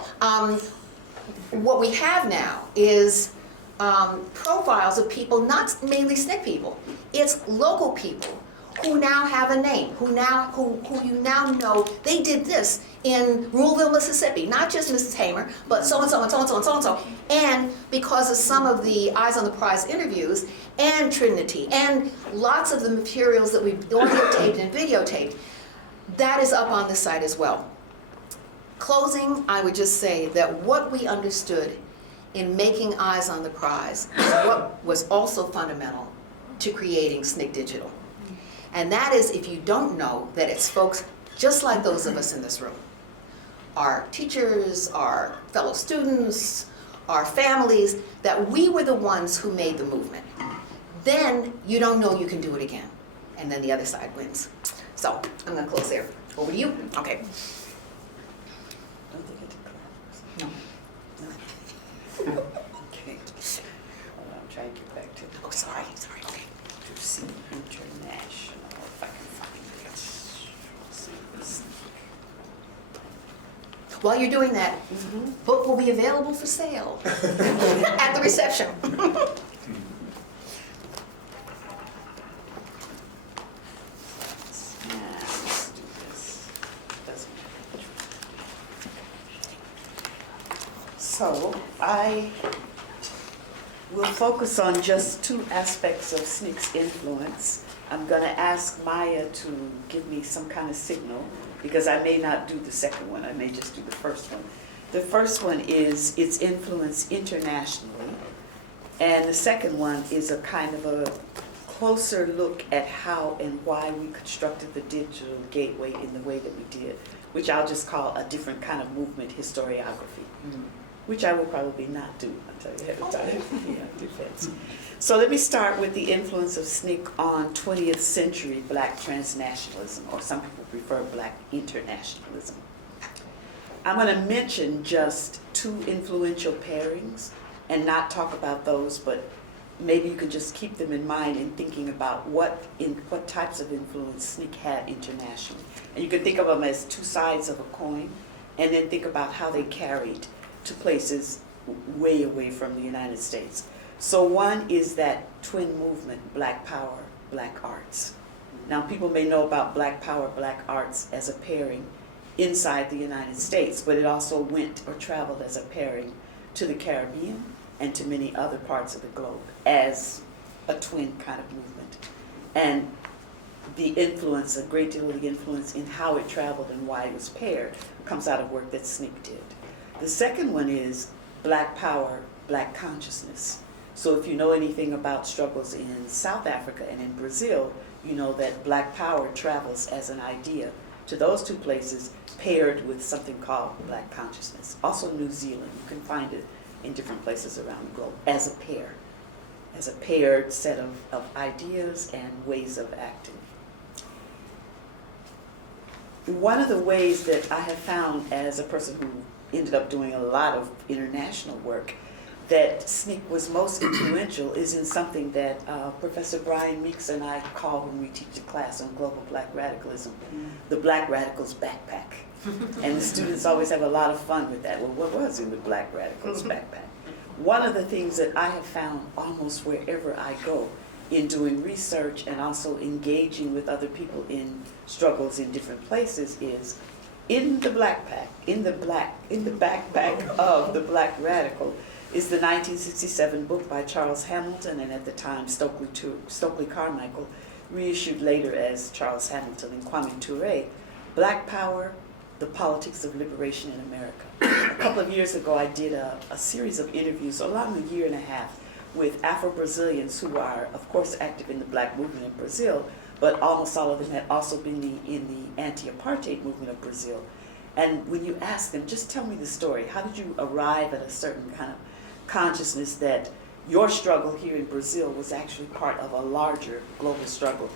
what we have now is profiles of people, not mainly SNCC people. It's local people who now have a name, who you now know they did this in Ruleville, Mississippi. Not just Mrs. Hamer, but so and so and so and so and so and so. And because of some of the Eyes on the Prize interviews and Trinity and lots of the materials that we've audio taped and videotaped, that is up on the site as well. Closing, I would just say that what we understood in making Eyes on the Prize is what was also fundamental to creating SNCC Digital. And that is, if you don't know, that it's folks just like those of us in this room. Our teachers, our fellow students, our families, that we were the ones who made the movement. Then you don't know you can do it again. And then the other side wins. So, I'm going to close there. Over to you. Okay. No. Okay. Hold on, I'm trying to get back to Oh, sorry. Okay. to see international, if I can find it. See this. While you're doing that, book will be available for sale at the reception. Let's do this. Doesn't matter. So I will focus on just two aspects of Sneeks Influence. I'm going to ask Maiyah to give me some kind of signal, because I may not do the second one. I may just do the first one. The first one is its influence internationally, and the second one is a kind of a closer look at how and why we constructed the digital gateway in the way that we did, which I'll just call a different kind of movement historiography, which I will probably not do, I'll tell you ahead of time. Yeah, defense. So let me start with the influence of SNCC on 20th century Black transnationalism, or some people prefer Black internationalism. I'm going to mention just two influential pairings and not talk about those, but maybe you can just keep them in mind in thinking about what types of influence SNCC had internationally. And you can think of them as two sides of a coin, and then think about how they carried to places way away from the United States. So one is that twin movement, Black Power, Black Arts. Now people may know about Black Power, Black Arts as a pairing inside the United States, but it also went or traveled as a pairing to the Caribbean and to many other parts of the globe as a twin kind of movement. And the influence, a great deal of the influence in how it traveled and why it was paired, comes out of work that SNCC did. The second one is Black Power, Black Consciousness. So if you know anything about struggles in South Africa and in Brazil, you know that Black Power travels as an idea to those two places paired with something called Black Consciousness. Also New Zealand, you can find it in different places around the globe as a pair, as a paired set of ideas and ways of acting. One of the ways that I have found as a person who ended up doing a lot of international work, that SNCC was most influential is in something that Professor Brian Meeks and I call, when we teach a class on global black radicalism, the Black Radicals Backpack. And the students always have a lot of fun with that. Well, what was in the Black Radicals Backpack? One of the things that I have found almost wherever I go in doing research and also engaging with other people in struggles in different places is in the backpack of the Black Radical is the 1967 book by Charles Hamilton, and at the time Stokely Carmichael, reissued later as Charles Hamilton and Kwame Ture, Black Power, The Politics of Liberation in America. A couple of years ago I did a series of interviews, along a year and a half, with Afro-Brazilians who are, of course, active in the black movement in Brazil, but almost all of them had also been in the anti-apartheid movement of Brazil. And when you ask them, just tell me the story, how did you arrive at a certain kind of consciousness that your struggle here in Brazil was actually part of a larger global struggle?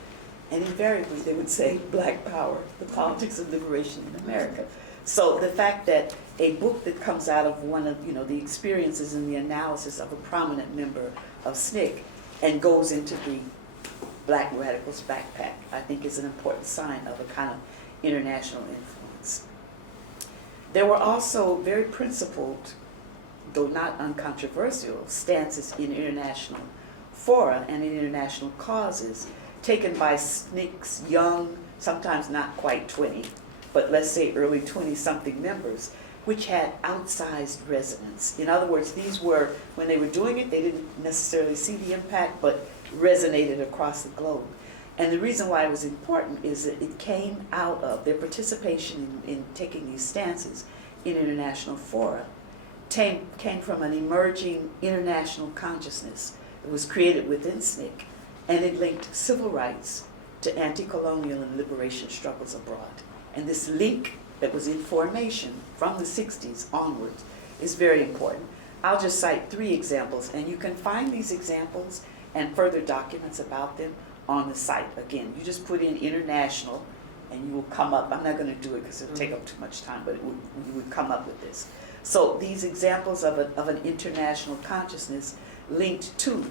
And invariably they would say, Black Power, The Politics of Liberation in America. So the fact that a book that comes out of one of the experiences and the analysis of a prominent member of SNCC and goes into the Black Radicals Backpack, I think is an important sign of a kind of international influence. There were also very principled, though not uncontroversial, stances in international fora and in international causes taken by SNCC's young, sometimes not quite 20, but let's say early 20-something members, which had outsized resonance. In other words, these were, when they were doing it, they didn't necessarily see the impact, but resonated across the globe. And the reason why it was important is that it came out of their participation in taking these stances in international fora, came from an emerging international consciousness that was created within SNCC, and it linked civil rights to anti-colonial and liberation struggles abroad. And this link that was in formation from the 60s onwards is very important. I'll just cite 3 examples, and you can find these examples and further documents about them on the site. Again, you just put in international and you will come up, I'm not going to do it because it'll take up too much time, but you would come up with this. So these examples of an international consciousness linked to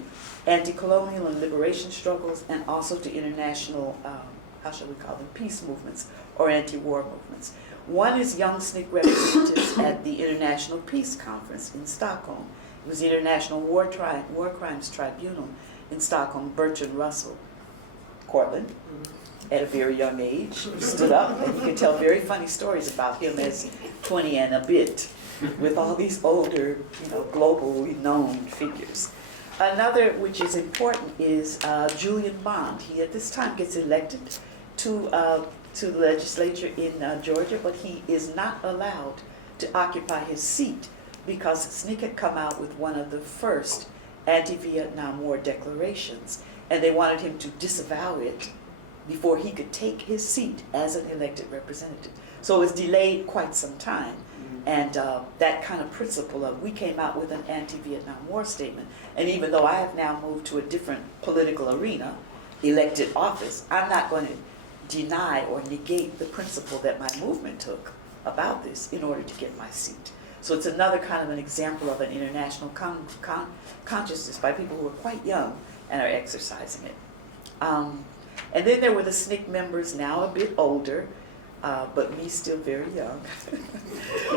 anti-colonial and liberation struggles and also to international, how shall we call them, peace movements or anti-war movements. One is young SNCC representatives at the International Peace Conference in Stockholm. It was the International War Crimes Tribunal in Stockholm. Bertrand Russell, Courtland, at a very young age, stood up, and you can tell very funny stories about him as 20 and a bit, with all these older, globally known figures. Another which is important is Julian Bond. He at this time gets elected to the legislature in Georgia, but he is not allowed to occupy his seat because SNCC had come out with one of the first anti-Vietnam War declarations, and they wanted him to disavow it before he could take his seat as an elected representative. So it was delayed quite some time. And that kind of principle of, we came out with an anti-Vietnam War statement, and even though I have now moved to a different political arena, elected office, I'm not going to deny or negate the principle that my movement took about this in order to get my seat. So it's another kind of an example of an international consciousness by people who are quite young and are exercising it. And then there were the SNCC members, now a bit older, but me still very young,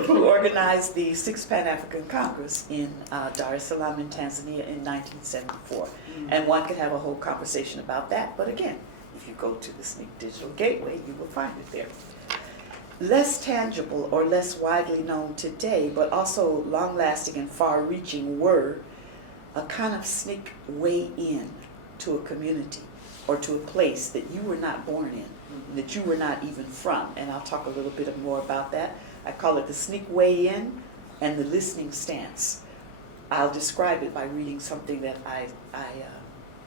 who organized the 6th Pan-African Congress in Dar es Salaam in Tanzania in 1974. And one could have a whole conversation about that, but again, if you go to the SNCC Digital Gateway, you will find it there. Less tangible or less widely known today, but also long-lasting and far-reaching, were a kind of SNCC way in to a community or to a place that you were not born in, that you were not even from. And I'll talk a little bit more about that. I call it the SNCC way in and the listening stance. I'll describe it by reading something that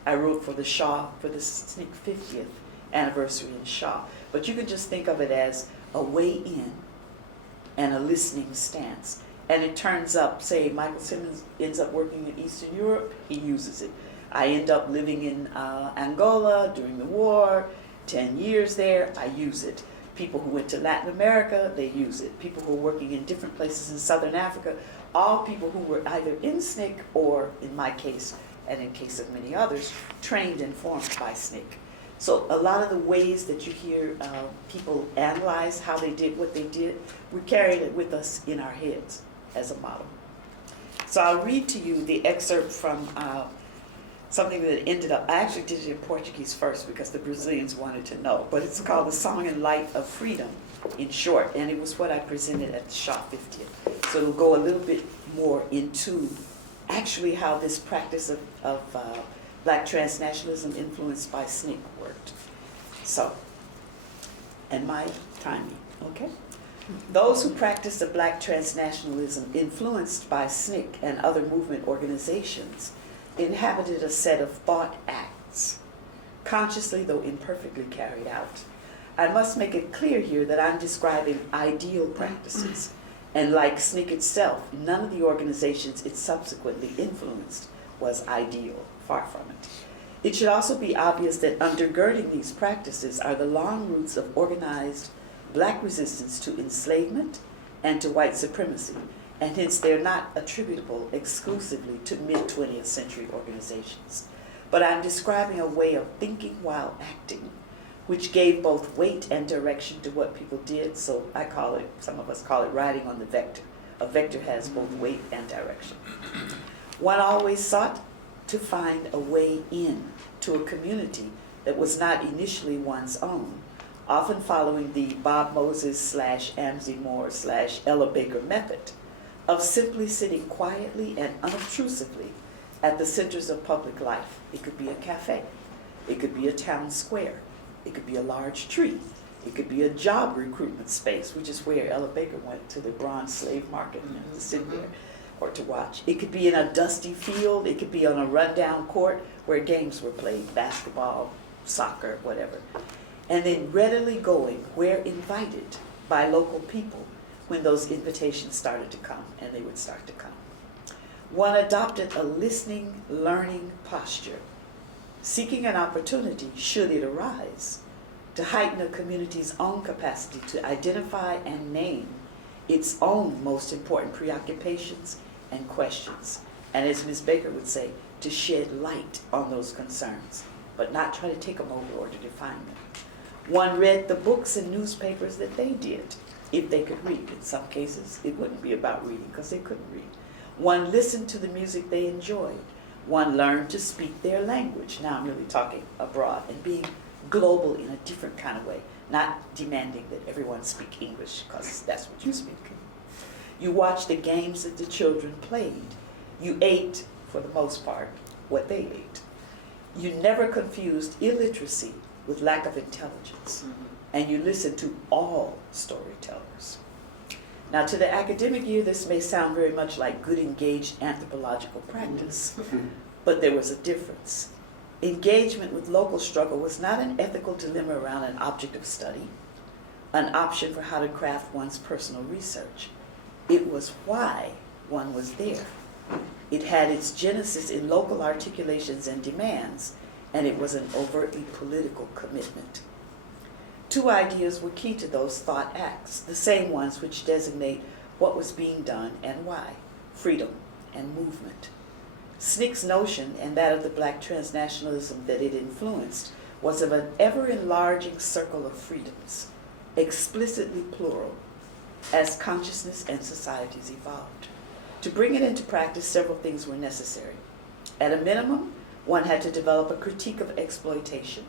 I wrote for the Shaw, for the SNCC 50th anniversary in Shaw. But you can just think of it as a way in and a listening stance. And it turns up, say Michael Simmons ends up working in Eastern Europe, he uses it. I end up living in Angola during the war, 10 years there, I use it. People who went to Latin America, they use it. People who are working in different places in Southern Africa, all people who were either in SNCC or, in my case, and in case of many others, trained and formed by SNCC. So a lot of the ways that you hear people analyze how they did what they did, we carried it with us in our heads as a model. So I'll read to you the excerpt from something that ended up, I actually did it in Portuguese first because the Brazilians wanted to know, but it's called The Song and Light of Freedom, in short, and it was what I presented at the Shaw 50th. So it'll go a little bit more into actually how this practice of Black transnationalism influenced by SNCC worked. So, and my timing, okay? Those who practice the Black transnationalism influenced by SNCC and other movement organizations inhabited a set of thought acts, consciously though imperfectly carried out. I must make it clear here that I'm describing ideal practices, and like SNCC itself, none of the organizations it subsequently influenced was ideal, far from it. It should also be obvious that undergirding these practices are the long roots of organized Black resistance to enslavement and to white supremacy, and hence they're not attributable exclusively to mid-20th century organizations. But I'm describing a way of thinking while acting, which gave both weight and direction to what people did, so I call it, some of us call it riding on the vector. A vector has both weight and direction. One always sought to find a way in to a community that was not initially one's own, often following the Bob Moses / Amzie Moore / Ella Baker method of simply sitting quietly and unobtrusively at the centers of public life. It could be a cafe, it could be a town square, it could be a large tree, it could be a job recruitment space, which is where Ella Baker went to the bronze slave market and to sit there or to watch. It could be in a dusty field, it could be on a rundown court where games were played, basketball, soccer, whatever. And then readily going where invited by local people when those invitations started to come, and they would start to come. One adopted a listening, learning posture, seeking an opportunity, should it arise, to heighten a community's own capacity to identify and name its own most important preoccupations and questions. And as Ms. Baker would say, to shed light on those concerns, but not try to take them over or to define them. One read the books and newspapers that they did, if they could read. In some cases, it wouldn't be about reading because they couldn't read. One listened to the music they enjoyed. One learned to speak their language. Now I'm really talking abroad and being global in a different kind of way, not demanding that everyone speak English because that's what you speak. You watched the games that the children played. You ate, for the most part, what they ate. You never confused illiteracy with lack of intelligence. And you listened to all storytellers. Now, to the academic ear, this may sound very much like good engaged anthropological practice, but there was a difference. Engagement with local struggle was not an ethical dilemma around an object of study, an option for how to craft one's personal research. It was why one was there. It had its genesis in local articulations and demands, and it was an overtly political commitment. Two ideas were key to those thought acts, the same ones which designate what was being done and why: freedom and movement. SNCC's notion, and that of the Black transnationalism that it influenced, was of an ever-enlarging circle of freedoms, explicitly plural, as consciousness and societies evolved. To bring it into practice, several things were necessary. At a minimum, one had to develop a critique of exploitation,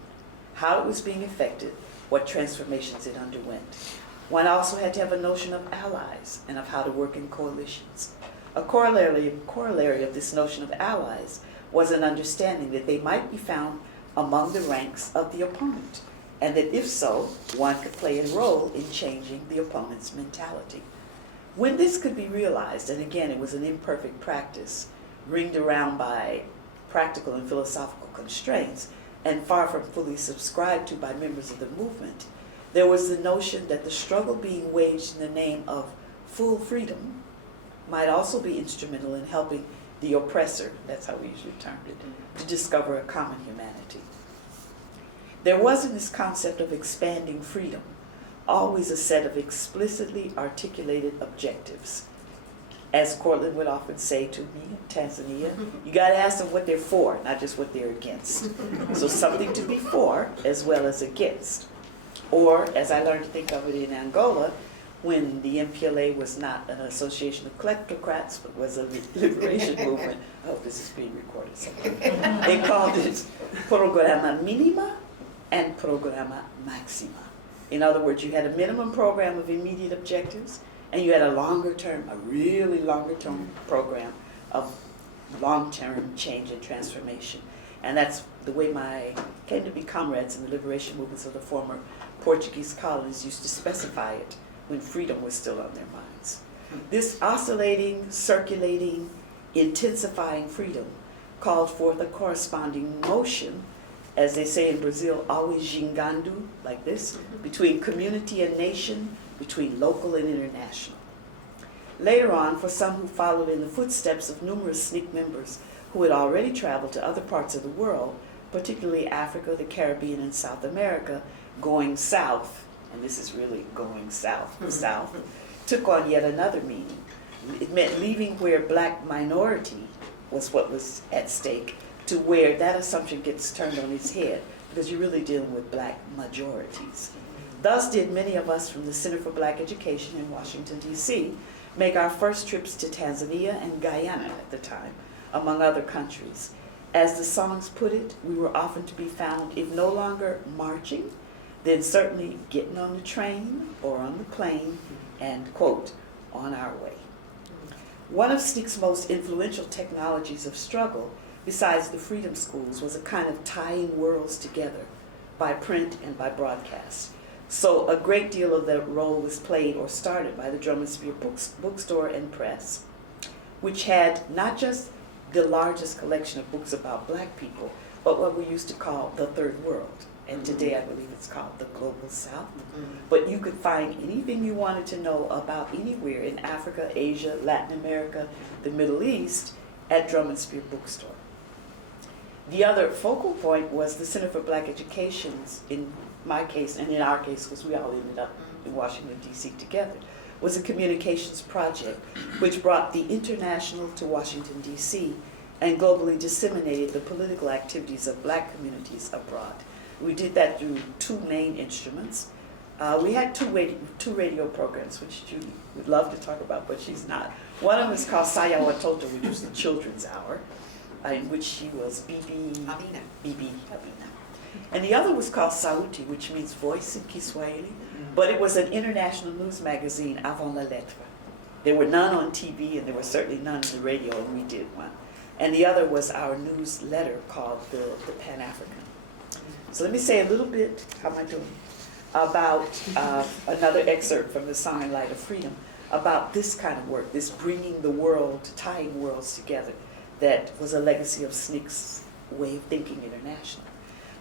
how it was being effected, what transformations it underwent. One also had to have a notion of allies and of how to work in coalitions. A corollary of this notion of allies was an understanding that they might be found among the ranks of the opponent, and that if so, one could play a role in changing the opponent's mentality. When this could be realized, and again it was an imperfect practice, ringed around by practical and philosophical constraints, and far from fully subscribed to by members of the movement, there was the notion that the struggle being waged in the name of full freedom might also be instrumental in helping the oppressor, that's how we usually termed it, to discover a common humanity. There was in this concept of expanding freedom always a set of explicitly articulated objectives. As Courtland would often say to me in Tanzania, you gotta ask them what they're for, not just what they're against. So something to be for as well as against. Or, as I learned to think of it in Angola, when the MPLA was not an association of kleptocrats, but was a liberation movement. I hope this is being recorded somewhere. They called it programa minima and programa maxima. In other words, you had a minimum program of immediate objectives, and you had a longer term, a really longer term program of long-term change and transformation. And that's the way my came to be comrades in the liberation movements of the former Portuguese colonies used to specify it when freedom was still on their minds. This oscillating, circulating, intensifying freedom called forth a corresponding motion, as they say in Brazil, always gingando, like this, between community and nation, between local and international. Later on, for some who followed in the footsteps of numerous SNCC members who had already traveled to other parts of the world, particularly Africa, the Caribbean, and South America, going south, and this is really going south, south, took on yet another meaning. It meant leaving where black minority was what was at stake to where that assumption gets turned on its head, because you're really dealing with black majorities. Thus did many of us from the Center for Black Education in Washington, D.C., make our first trips to Tanzania and Guyana at the time, among other countries. As the songs put it, we were often to be found, if no longer marching, then certainly getting on the train or on the plane and, quote, on our way. One of SNCC's most influential technologies of struggle, besides the freedom schools, was a kind of tying worlds together by print and by broadcast. So a great deal of that role was played or started by the Drum and Spear Bookstore and Press, which had not just the largest collection of books about black people, but what we used to call the Third World. And today I believe it's called the Global South. But you could find anything you wanted to know about anywhere in Africa, Asia, Latin America, the Middle East at Drum and Spear Bookstore. The other focal point was the Center for Black Education's, in my case, and in our case, because we all ended up in Washington, D.C. together, was a communications project which brought the international to Washington, D.C. and globally disseminated the political activities of black communities abroad. We did that through two main instruments. We had two radio programs, which Judy would love to talk about, but she's not. One of them is called Saya Watoto, which was the children's hour, in which she was Bibi Abina. And the other was called Sauti, which means voice in Kiswahili, but it was an international news magazine avant la lettre. There were none on TV, and there were certainly none on the radio, and we did one. And the other was our newsletter called the Pan-African. So let me say a little bit, how am I doing, about another excerpt from the Song and Light of Freedom, about this kind of work, this bringing the world, tying worlds together, that was a legacy of SNCC's way of thinking international.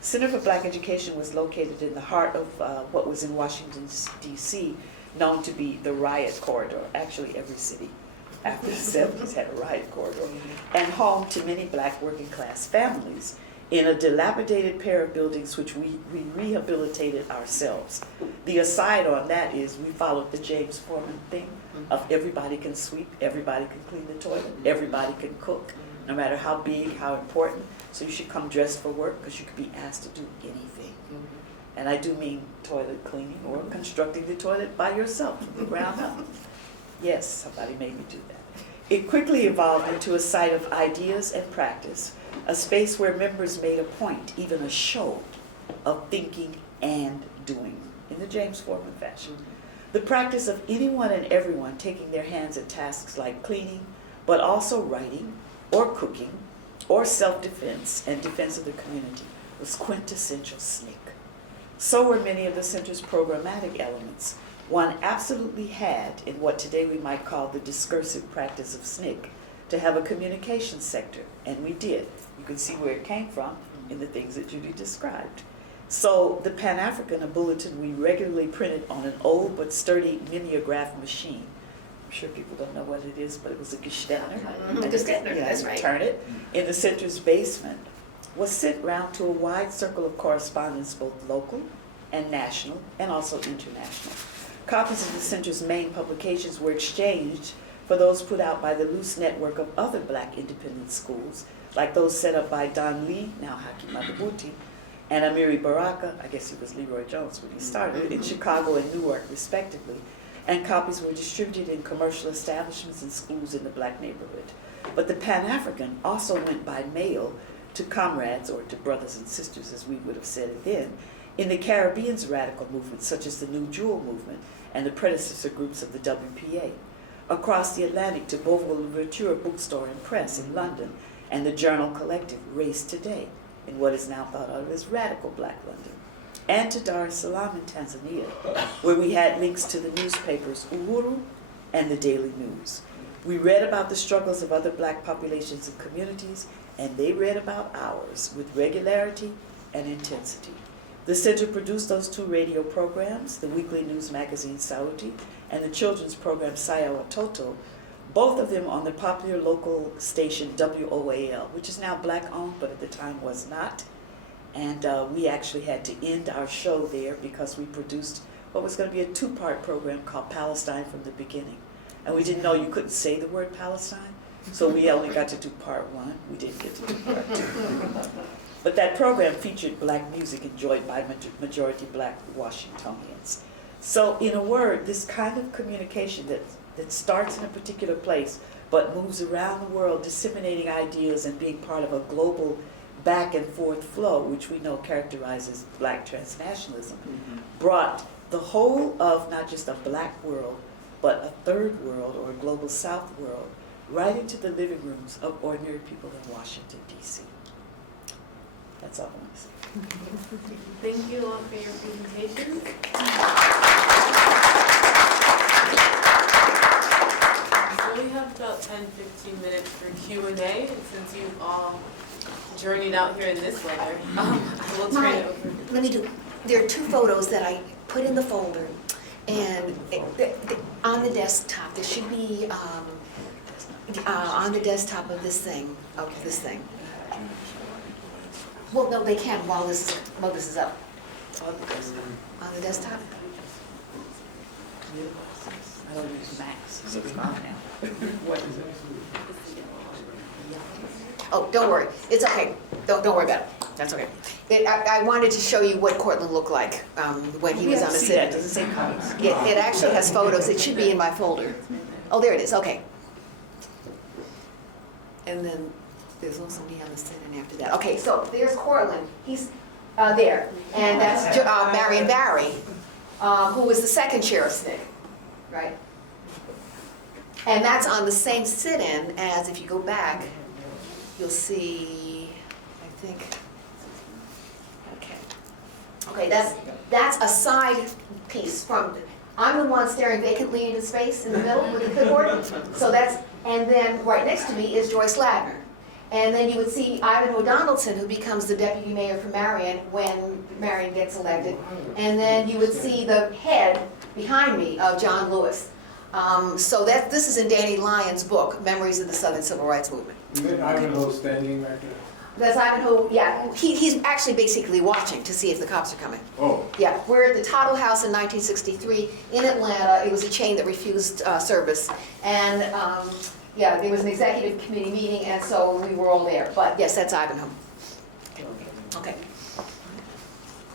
Center for Black Education was located in the heart of what was in Washington, D.C., known to be the riot corridor. Actually, every city after the 70s had a riot corridor, and home to many black working class families in a dilapidated pair of buildings which we rehabilitated ourselves. The aside on that is we followed the James Foreman thing of everybody can sweep, everybody can clean the toilet, everybody can cook, no matter how big, how important. So you should come dressed for work because you could be asked to do anything. And I do mean toilet cleaning or constructing the toilet by yourself from the ground up. Yes, somebody made me do that. It quickly evolved into a site of ideas and practice, a space where members made a point, even a show, of thinking and doing, in the James Foreman fashion. The practice of anyone and everyone taking their hands at tasks like cleaning, but also writing, or cooking, or self-defense and defense of the community was quintessential SNCC. So were many of the center's programmatic elements. One absolutely had, in what today we might call the discursive practice of SNCC, to have a communications sector, and we did. You can see where it came from in the things that Judy described. So the Pan-African, a bulletin we regularly printed on an old but sturdy mimeograph machine. I'm sure people don't know what it is, but it was a Gestetner. That's right. Turn it in the center's basement, was sent round to a wide circle of correspondents, both local and national, and also international. Copies of the Center's main publications were exchanged for those put out by the loose network of other Black independent schools, like those set up by Don Lee, now Hakeem Madhubuti, and Amiri Baraka, I guess he was Leroy Jones when he started, in Chicago and Newark, respectively, and copies were distributed in commercial establishments and schools in the Black neighborhood. But the Pan-African also went by mail to comrades, or to brothers and sisters, as we would have said it then, in the Caribbean's radical movements, such as the New Jewel movement and the predecessor groups of the WPA, across the Atlantic to Beauvoir Louverture Bookstore and Press in London, and the Journal Collective, Race Today, in what is now thought of as radical Black London, and to Dar es Salaam in Tanzania, where we had links to the newspapers Uhuru and the Daily News. We read about the struggles of other Black populations and communities, and they read about ours with regularity and intensity. The Center produced those 2 radio programs, the weekly news magazine Sauti and the children's program Saya Watoto, both of them on the popular local station WOAL, which is now Black owned, but at the time was not. And we actually had to end our show there because we produced what was going to be a 2-part program called Palestine from the Beginning. And we didn't know you couldn't say the word Palestine, so we only got to do part 1. We didn't get to do part 2. But that program featured Black music enjoyed by majority Black Washingtonians. So in a word, this kind of communication that starts in a particular place but moves around the world, disseminating ideas and being part of a global back and forth flow, which we know characterizes Black transnationalism, brought the whole of not just a Black world, but a third world or a global South world right into the living rooms of ordinary people in Washington, D.C. That's all I want to say. Thank you all for your presentations. So we have about 10-15 minutes for Q&A, and since you've all journeyed out here in this weather, I will turn it over. Let me do, there are 2 photos that I put in the folder, and on the desktop, there should be, on the desktop of this thing, Well, no, they can while this is up. On the desktop? I don't use Max, so it's gone now. What is it? Oh, don't worry, it's okay. Don't worry about it. That's okay. I wanted to show you what Courtland looked like when he was on the See sit-in. that? Does it say comments? It actually has photos. It should be in my folder. Oh, there it is. Okay. And then there's also me on the sit-in after that. Okay, so there's Courtland. He's there, and that's Marion Barry, who was the second chair of SNCC, right? And that's on the same sit-in as, if you go back, you'll see, I think, okay, that's a side piece from, I'm the one staring vacantly into space in the middle with the clipboard. So that's, and then right next to me is Joyce Ladner. And then you would see Ivan O'Donnellson, who becomes the deputy mayor for Marion when Marion gets elected. And then you would see the head behind me of John Lewis. So this is in Danny Lyon's book, Memories of the Southern Civil Rights Movement. Is it Ivanhoe standing right there? That's Ivanhoe, yeah. He's actually basically watching to see if the cops are coming. Oh. Yeah, we're at the Tuttle House in 1963 in Atlanta. It was a chain that refused service. And yeah, there was an executive committee meeting, and so we were all there. But yes, that's Ivanhoe. Okay.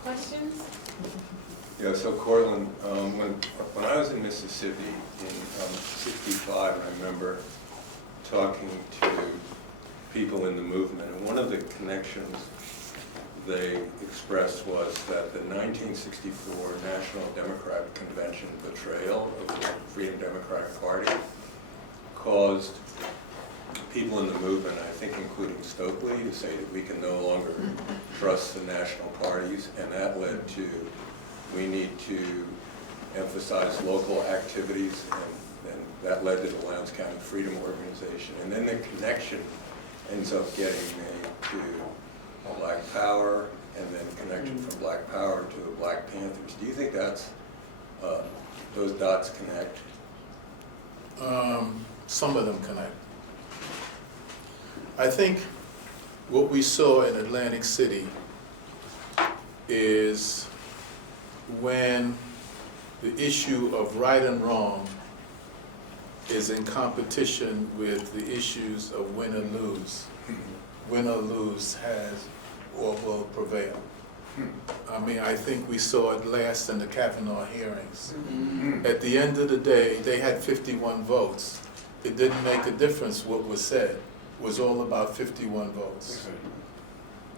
Questions? Yeah, so Courtland, when I was in Mississippi in '65, I remember talking to people in the movement, and one of the connections they expressed was that the 1964 National Democratic Convention betrayal of the Freedom Democratic Party caused people in the movement, I think including Stokely, to say that we can no longer trust the national parties, and that led to we need to emphasize local activities, and that led to the Lowndes County Freedom Organization. And then the connection ends up getting made to Black Power, and then connection from Black Power to the Black Panthers. Do you think that's, those dots connect? Some of them connect. I think what we saw in Atlantic City is when the issue of right and wrong is in competition with the issues of win or lose. Win or lose has or will prevail. I mean, I think we saw it last in the Kavanaugh hearings. At the end of the day, they had 51 votes. It didn't make a difference what was said. It was all about 51 votes.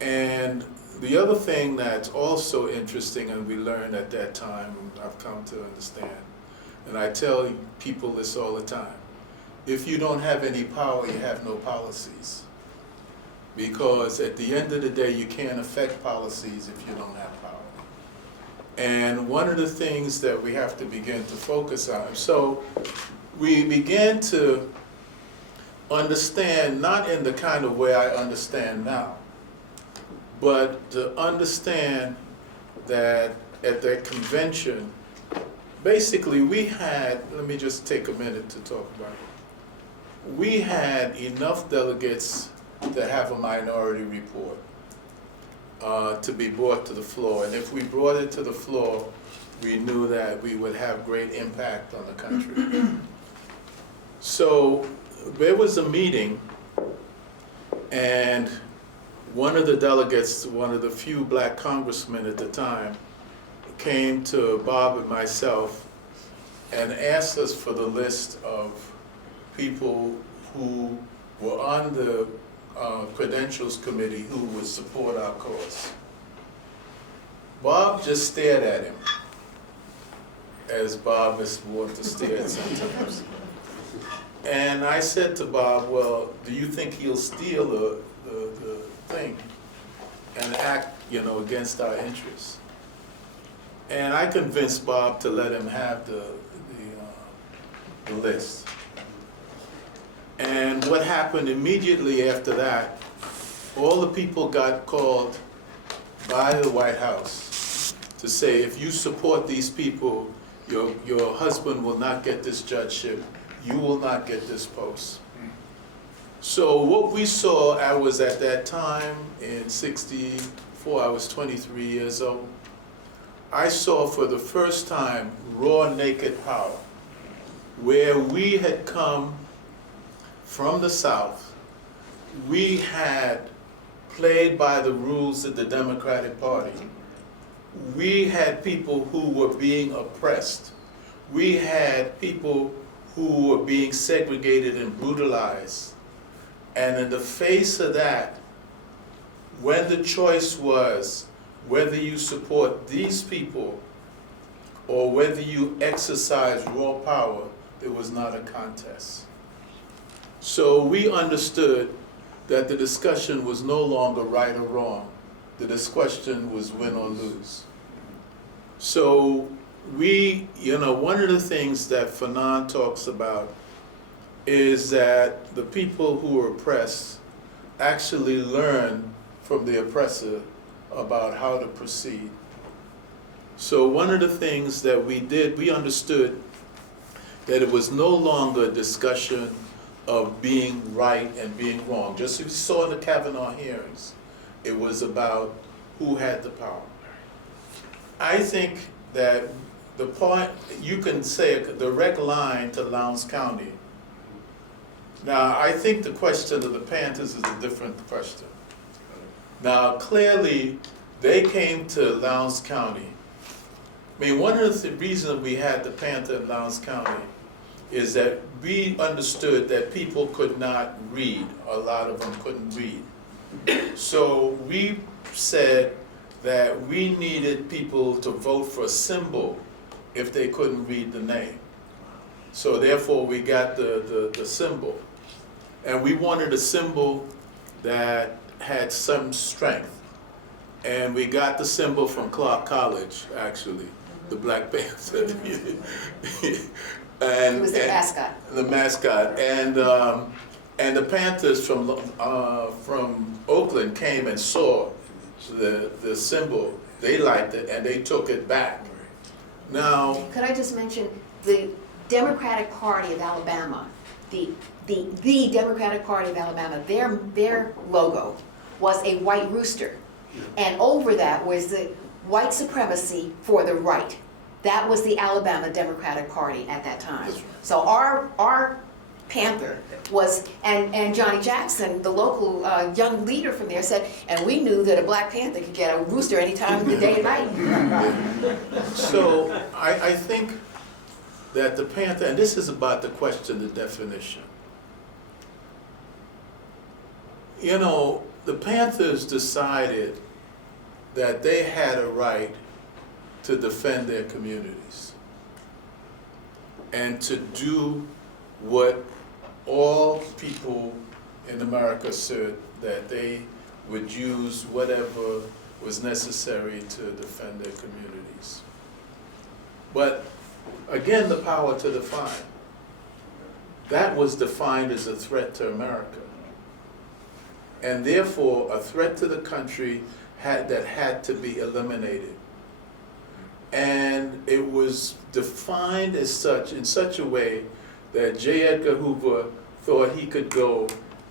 And the other thing that's also interesting, and we learned at that time, I've come to understand, and I tell people this all the time, if you don't have any power, you have no policies. Because at the end of the day, you can't affect policies if you don't have power. And one of the things that we have to begin to focus on, so we began to understand, not in the kind of way I understand now, but to understand that at that convention, basically we had, let me just take a minute to talk about it. We had enough delegates to have a minority report to be brought to the floor. And if we brought it to the floor, we knew that we would have great impact on the country. So there was a meeting, and one of the delegates, one of the few black congressmen at the time, came to Bob and myself and asked us for the list of people who were on the credentials committee who would support our cause. Bob just stared at him, as Bob is wont to stare at sometimes. And I said to Bob, well, do you think he'll steal the thing and act, against our interests? And I convinced Bob to let him have the list. And what happened immediately after that, all the people got called by the White House to say, if you support these people, your husband will not get this judgeship, you will not get this post. So what we saw, I was at that time in '64, I was 23 years old. I saw for the first time raw naked power, where we had come from the South. We had played by the rules of the Democratic Party. We had people who were being oppressed. We had people who were being segregated and brutalized. And in the face of that, when the choice was whether you support these people or whether you exercise raw power, it was not a contest. So we understood that the discussion was no longer right or wrong. The discussion was win or lose. So we, one of the things that Fanon talks about is that the people who are oppressed actually learn from the oppressor about how to proceed. So one of the things that we did, we understood that it was no longer a discussion of being right and being wrong. Just as we saw in the Kavanaugh hearings, it was about who had the power. I think that the point, you can say a direct line to Lowndes County. Now, I think the question of the Panthers is a different question. Now, clearly, they came to Lowndes County. I mean, one of the reasons we had the Panther in Lowndes County is that we understood that people could not read. A lot of them couldn't read. So we said that we needed people to vote for a symbol if they couldn't read the name. So therefore, we got the symbol. And we wanted a symbol that had some strength. And we got the symbol from Clark College, actually, the Black Panther. And, It was the mascot. The mascot. And the Panthers from Oakland came and saw the symbol. They liked it and they took it back. Now, Could I just mention the Democratic Party of Alabama, the Democratic Party of Alabama, their logo was a white rooster. And over that was white supremacy for the right. That was the Alabama Democratic Party at that time. That's right. So our Panther was, and Johnny Jackson, the local young leader from there, said, and we knew that a Black Panther could get a rooster any time of the day and night. So I think that the Panther, and this is about the question, the definition. You know, the Panthers decided that they had a right to defend their communities and to do what all people in America said, that they would use whatever was necessary to defend their communities. But again, the power to define. That was defined as a threat to America. And therefore, a threat to the country that had to be eliminated. And it was defined as such, in such a way that J. Edgar Hoover thought he could go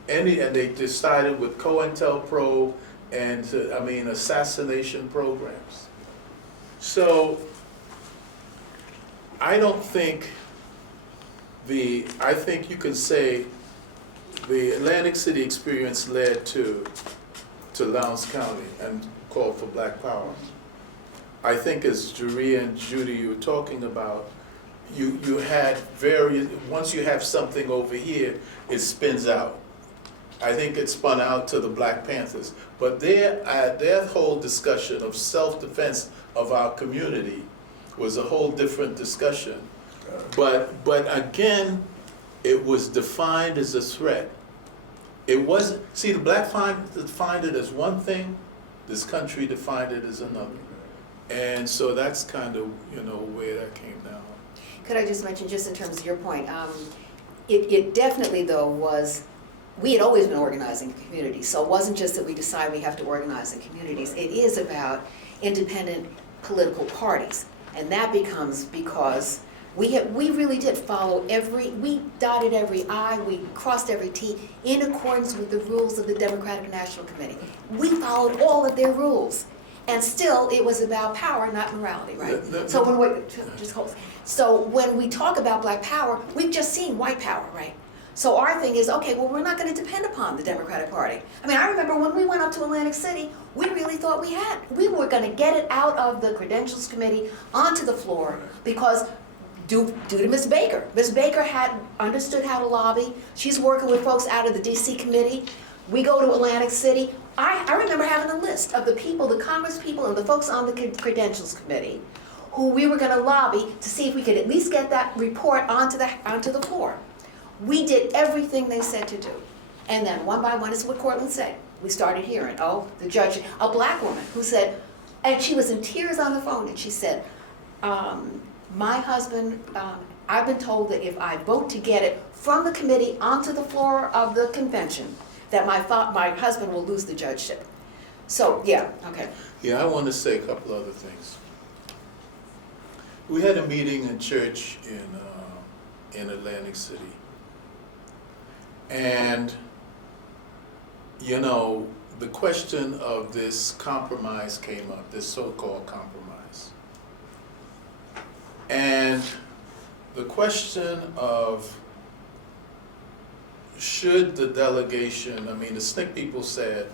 and they decided with COINTELPRO and assassination programs. So I don't think I think you can say the Atlantic City experience led to Lowndes County and called for Black Power. I think as Geri and Judy, you were talking about, you had various, once you have something over here, it spins out. I think it spun out to the Black Panthers. But their whole discussion of self-defense of our community was a whole different discussion. But again, it was defined as a threat. It wasn't, see, the Black defined it as one thing, this country defined it as another. And so that's kind of, where that came down. Could I just mention, just in terms of your point, it definitely, though, was, we had always been organizing communities, so it wasn't just that we decided we have to organize in communities. It is about independent political parties, and that becomes because we really did follow we dotted every I, we crossed every T in accordance with the rules of the Democratic National Committee. We followed all of their rules. And still, it was about power, not morality, right? So when we talk about Black power, we've just seen white power, right? So our thing is, okay, well, we're not going to depend upon the Democratic Party. I mean, I remember when we went up to Atlantic City, we really thought we were going to get it out of the Credentials Committee onto the floor because due to Ms. Baker. Ms. Baker had understood how to lobby. She's working with folks out of the DC committee. We go to Atlantic City. I remember having a list of the people, the Congress people and the folks on the Credentials Committee who we were going to lobby to see if we could at least get that report onto the floor. We did everything they said to do. And then one by one, this is what Courtland said. We started hearing, the judge, a Black woman who said, and she was in tears on the phone, and she said, my husband, I've been told that if I vote to get it from the committee onto the floor of the convention, that my husband will lose the judgeship. So, yeah, okay. Yeah, I want to say a couple other things. We had a meeting in church in Atlantic City. And, the question of this compromise came up, this so-called compromise. And the question of should the delegation, the SNCC people said,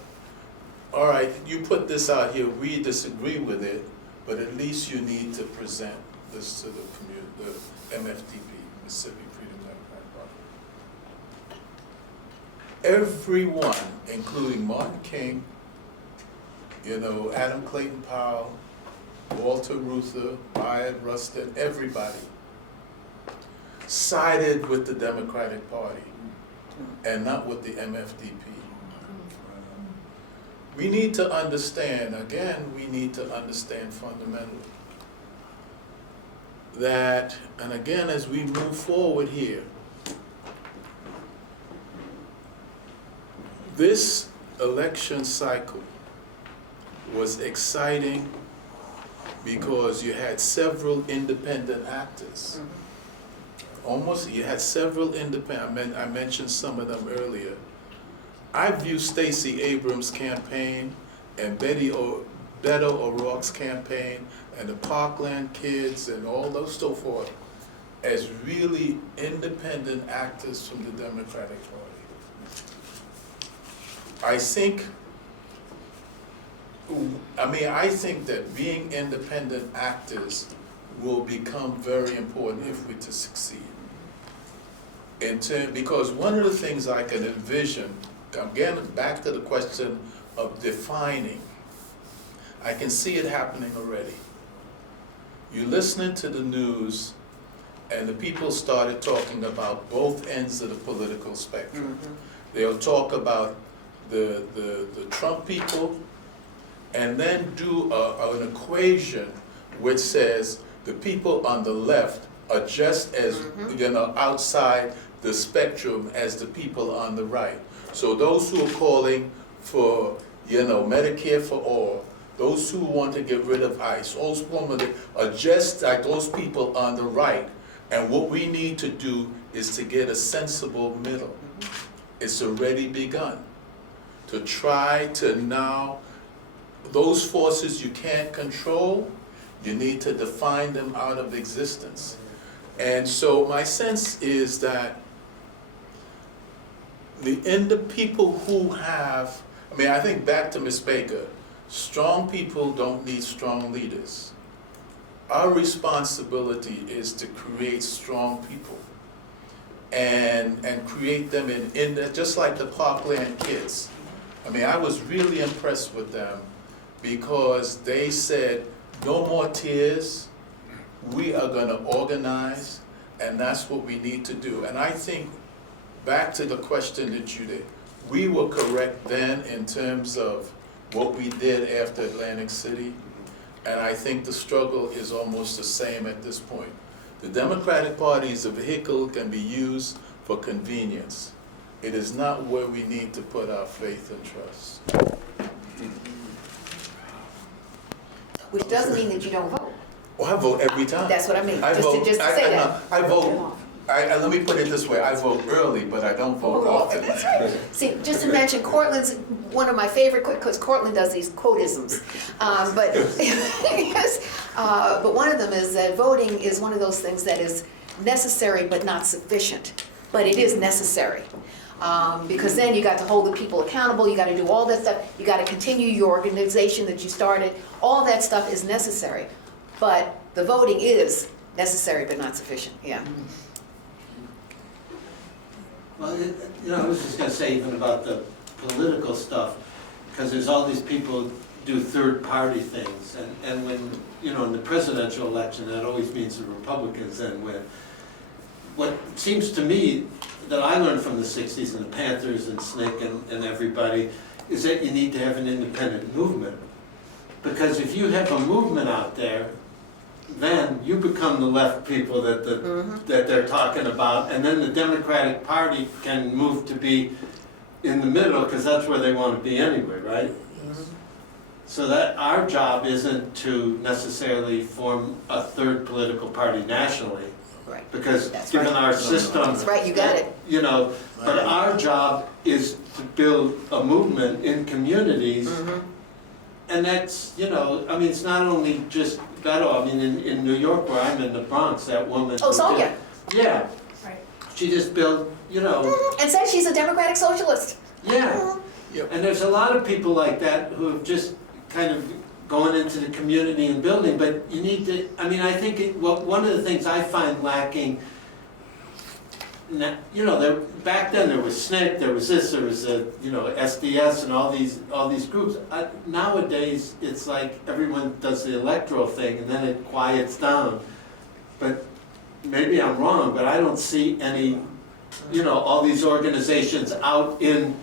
all right, you put this out here, we disagree with it, but at least you need to present this to the community, the MFDP, Mississippi Freedom Democratic Party. Everyone, including Martin King, Adam Clayton Powell, Walter Reuther, Maiyah Rustin, everybody sided with the Democratic Party and not with the MFDP. We need to understand, we need to understand fundamentally that, and again, as we move forward here, this election cycle was exciting because you had several independent actors. You had several independent, I mentioned some of them earlier. I view Stacey Abrams' campaign and Betty Beto O'Rourke's campaign and the Parkland kids and all those so forth as really independent actors from the Democratic Party. I think that being independent actors will become very important if we're to succeed. Because one of the things I can envision, again, back to the question of defining, I can see it happening already. You're listening to the news, and the people started talking about both ends of the political spectrum. They'll talk about the Trump people, and then do an equation which says the people on the left are just as outside the spectrum as the people on the right. So those who are calling for Medicare for all, those who want to get rid of ICE, those women are just like those people on the right. And what we need to do is to get a sensible middle. It's already begun. To try to now, those forces you can't control, you need to define them out of existence. And so my sense is that the people who have, I think back to Ms. Baker, strong people don't need strong leaders. Our responsibility is to create strong people and create them in just like the Parkland kids. I was really impressed with them because they said, no more tears, we are gonna organize, and that's what we need to do. And I think, back to the question that you did, we were correct then in terms of what we did after Atlantic City, and I think the struggle is almost the same at this point. The Democratic Party is a vehicle that can be used for convenience. It is not where we need to put our faith and trust. Which doesn't mean that you don't vote. Well, I vote every time. That's what I mean, I just vote, to say that. I vote, let me put it this way, I vote early, but I don't vote often. See, just to mention, Courtland's one of my favorite, because Courtland does these quotisms. But but one of them is that voting is one of those things that is necessary but not sufficient. But it is necessary. Because then you got to hold the people accountable, you got to do all that stuff, you got to continue your organization that you started. All that stuff is necessary. But the voting is necessary but not sufficient, yeah. Well, I was just going to say even about the political stuff, because there's all these people do third-party things, and when, in the presidential election, that always means the Republicans then win. What seems to me that I learned from the 60s and the Panthers and SNCC and everybody is that you need to have an independent movement. Because if you have a movement out there, then you become the left people that that they're talking about, and then the Democratic Party can move to be in the middle, because that's where they want to be anyway, right? So that our job isn't to necessarily form a third political party nationally, Right. because That's given right. our system, That's right, you got it. but our job is to build a movement in communities. And that's, it's not only just Beto. In New York, where I'm in the Bronx, that woman. Oh, Sonia. Yeah. Right. She just built, And said she's a democratic socialist. yeah. Yep. And there's a lot of people like that who have just kind of going into the community and building, but you need to, I think one of the things I find lacking, back then there was SNCC, there was this, there was SDS and all these groups. Nowadays, it's like everyone does the electoral thing and then it quiets down. But maybe I'm wrong, but I don't see any, all these organizations out in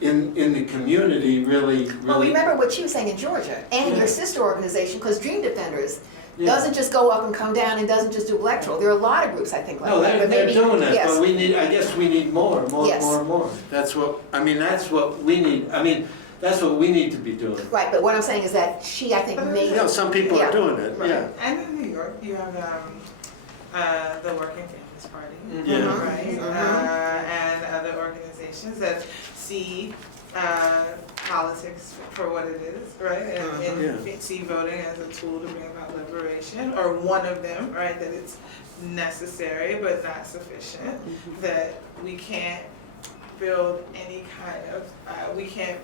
the community really. Well, remember what she was saying in Georgia, and your sister organization, because Dream Defenders Yeah. doesn't just go up and come down and doesn't just do electoral. There are a lot of groups, I think, like No, that. But they're maybe, doing it, yes. but I guess we need more. Yes. That's what we need, that's what we need to be doing. Right, but what I'm saying is that she, I think, made. Some people are doing it, yeah. And in New York, you have the Working Families Party, Yeah. right? And other organizations that see politics for what it is, right? And see voting as a tool to bring about liberation, or one of them, right? That it's necessary but not sufficient. That we can't build any kind of, we can't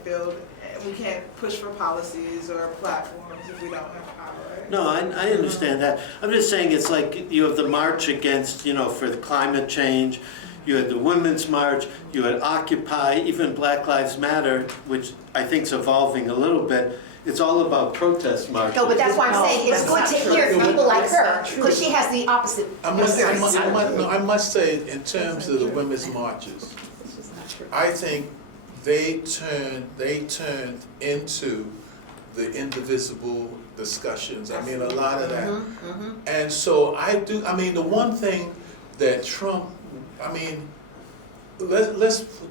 push for policies or platforms if we don't have power. No, I understand that. I'm just saying it's like you have the march against, for the climate change, you had the Women's March, you had Occupy, even Black Lives Matter, which I think is evolving a little bit. It's all about protest marches. No, but that's why I'm saying it's good to hear people like her, because she has the opposite experience. I must say, in terms of the women's marches, I think they turned into the indivisible discussions. I mean, a lot of that. And so the one thing that Trump, let's put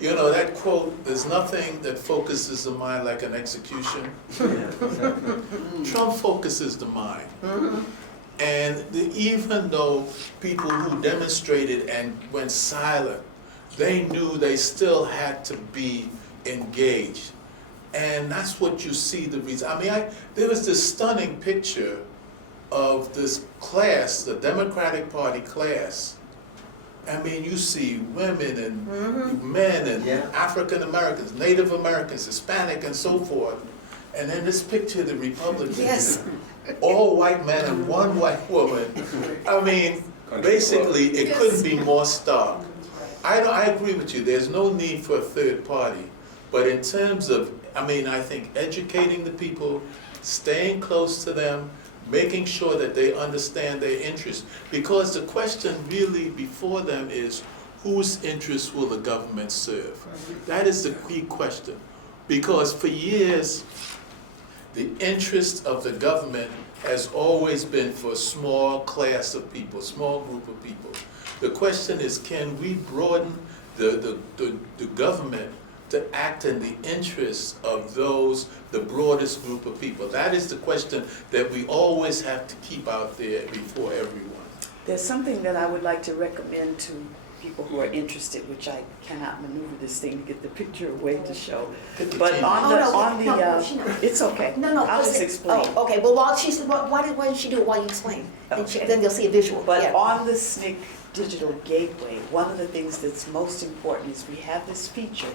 that quote, there's nothing that focuses the mind like an execution. Trump focuses the mind. And even though people who demonstrated and went silent, they knew they still had to be engaged. And that's what you see the reason. There was this stunning picture of this class, the Democratic Party class. You see women and men and African Americans, Native Americans, Hispanic, and so forth. And in this picture, the Republicans, all white men and one white woman. Basically, it couldn't be more stark. I agree with you. There's no need for a third party. But in terms of, I think educating the people, staying close to them, making sure that they understand their interests. Because the question really before them is, whose interests will the government serve? That is the key question. Because for years, the interest of the government has always been for a small class of people, small group of people. The question is, can we broaden the government to act in the interests of the broadest group of people? That is the question that we always have to keep out there before everyone. There's something that I would like to recommend to people who are interested, which I cannot maneuver this thing to get the picture away to show. But it's okay. I'll just explain. Oh, okay. Well, why didn't she do it while you explain? Okay. Then they'll see a visual. But on the SNCC Digital Gateway, one of the things that's most important is we have this feature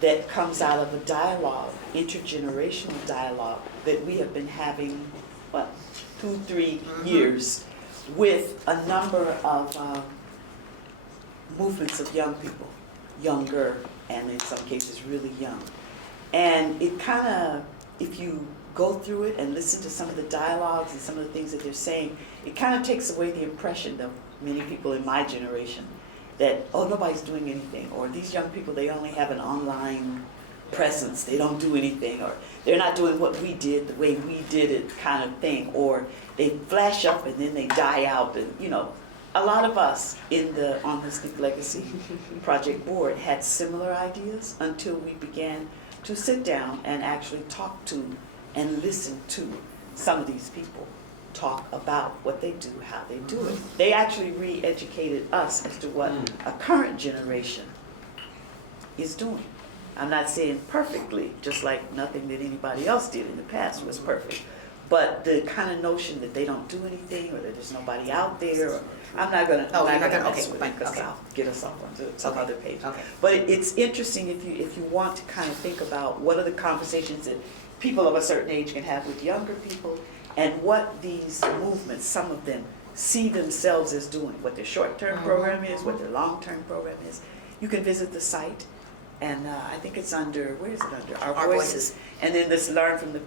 that comes out of a dialogue, intergenerational dialogue, that we have been having, 2-3 years, with a number of movements of young people, younger, and in some cases really young. And it kind of, if you go through it and listen to some of the dialogues and some of the things that they're saying, it kind of takes away the impression of many people in my generation that, nobody's doing anything, or these young people, they only have an online presence, they don't do anything, or they're not doing what we did the way we did it kind of thing, or they flash up and then they die out. And a lot of us on the SNCC Legacy Project board had similar ideas until we began to sit down and actually talk to and listen to some of these people talk about what they do, how they do it. They actually re-educated us as to what a current generation is doing. I'm not saying perfectly, just like nothing that anybody else did in the past was perfect. But the kind of notion that they don't do anything, or that there's nobody out there, or, I'm not gonna mess with it, because I'll get us off onto some other page. Okay. But it's interesting if you want to kind of think about what are the conversations that people of a certain age can have with younger people, and what these movements, some of them, see themselves as doing, what their short-term program is, what their long-term program is. You can visit the site, and I think it's under, where is it under? Our Voices. And then this Learn from the,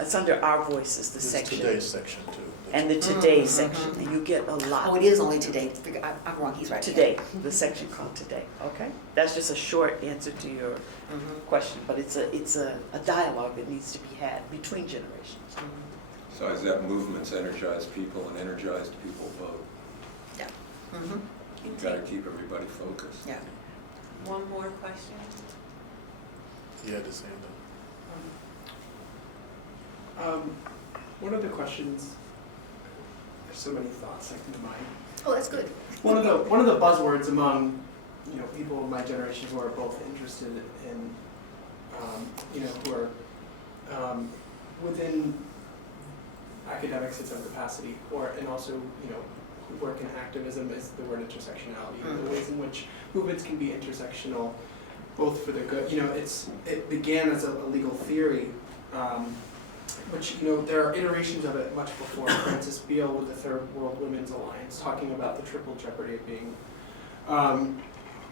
it's under Our Voices, the section. Today's section too. And the Today section, and you get a lot. Oh, it is only today. I'm wrong, he's right. Today, the section called Today, okay? That's just a short answer to your question, but it's a dialogue that needs to be had between generations. So as that movement's energized people and energized people vote. Yeah. You've got to keep everybody focused. Yeah. One more question? Yeah, the same thing. One of the questions, there's so many thoughts that come to mind. Oh, that's good. One of the buzzwords among people of my generation who are both interested in who are within academics in some capacity, and also, who work in activism is the word intersectionality, the ways in which movements can be intersectional, both for the good. It began as a legal theory, which, there are iterations of it much before. Francis Beale with the Third World Women's Alliance, talking about the triple jeopardy of being,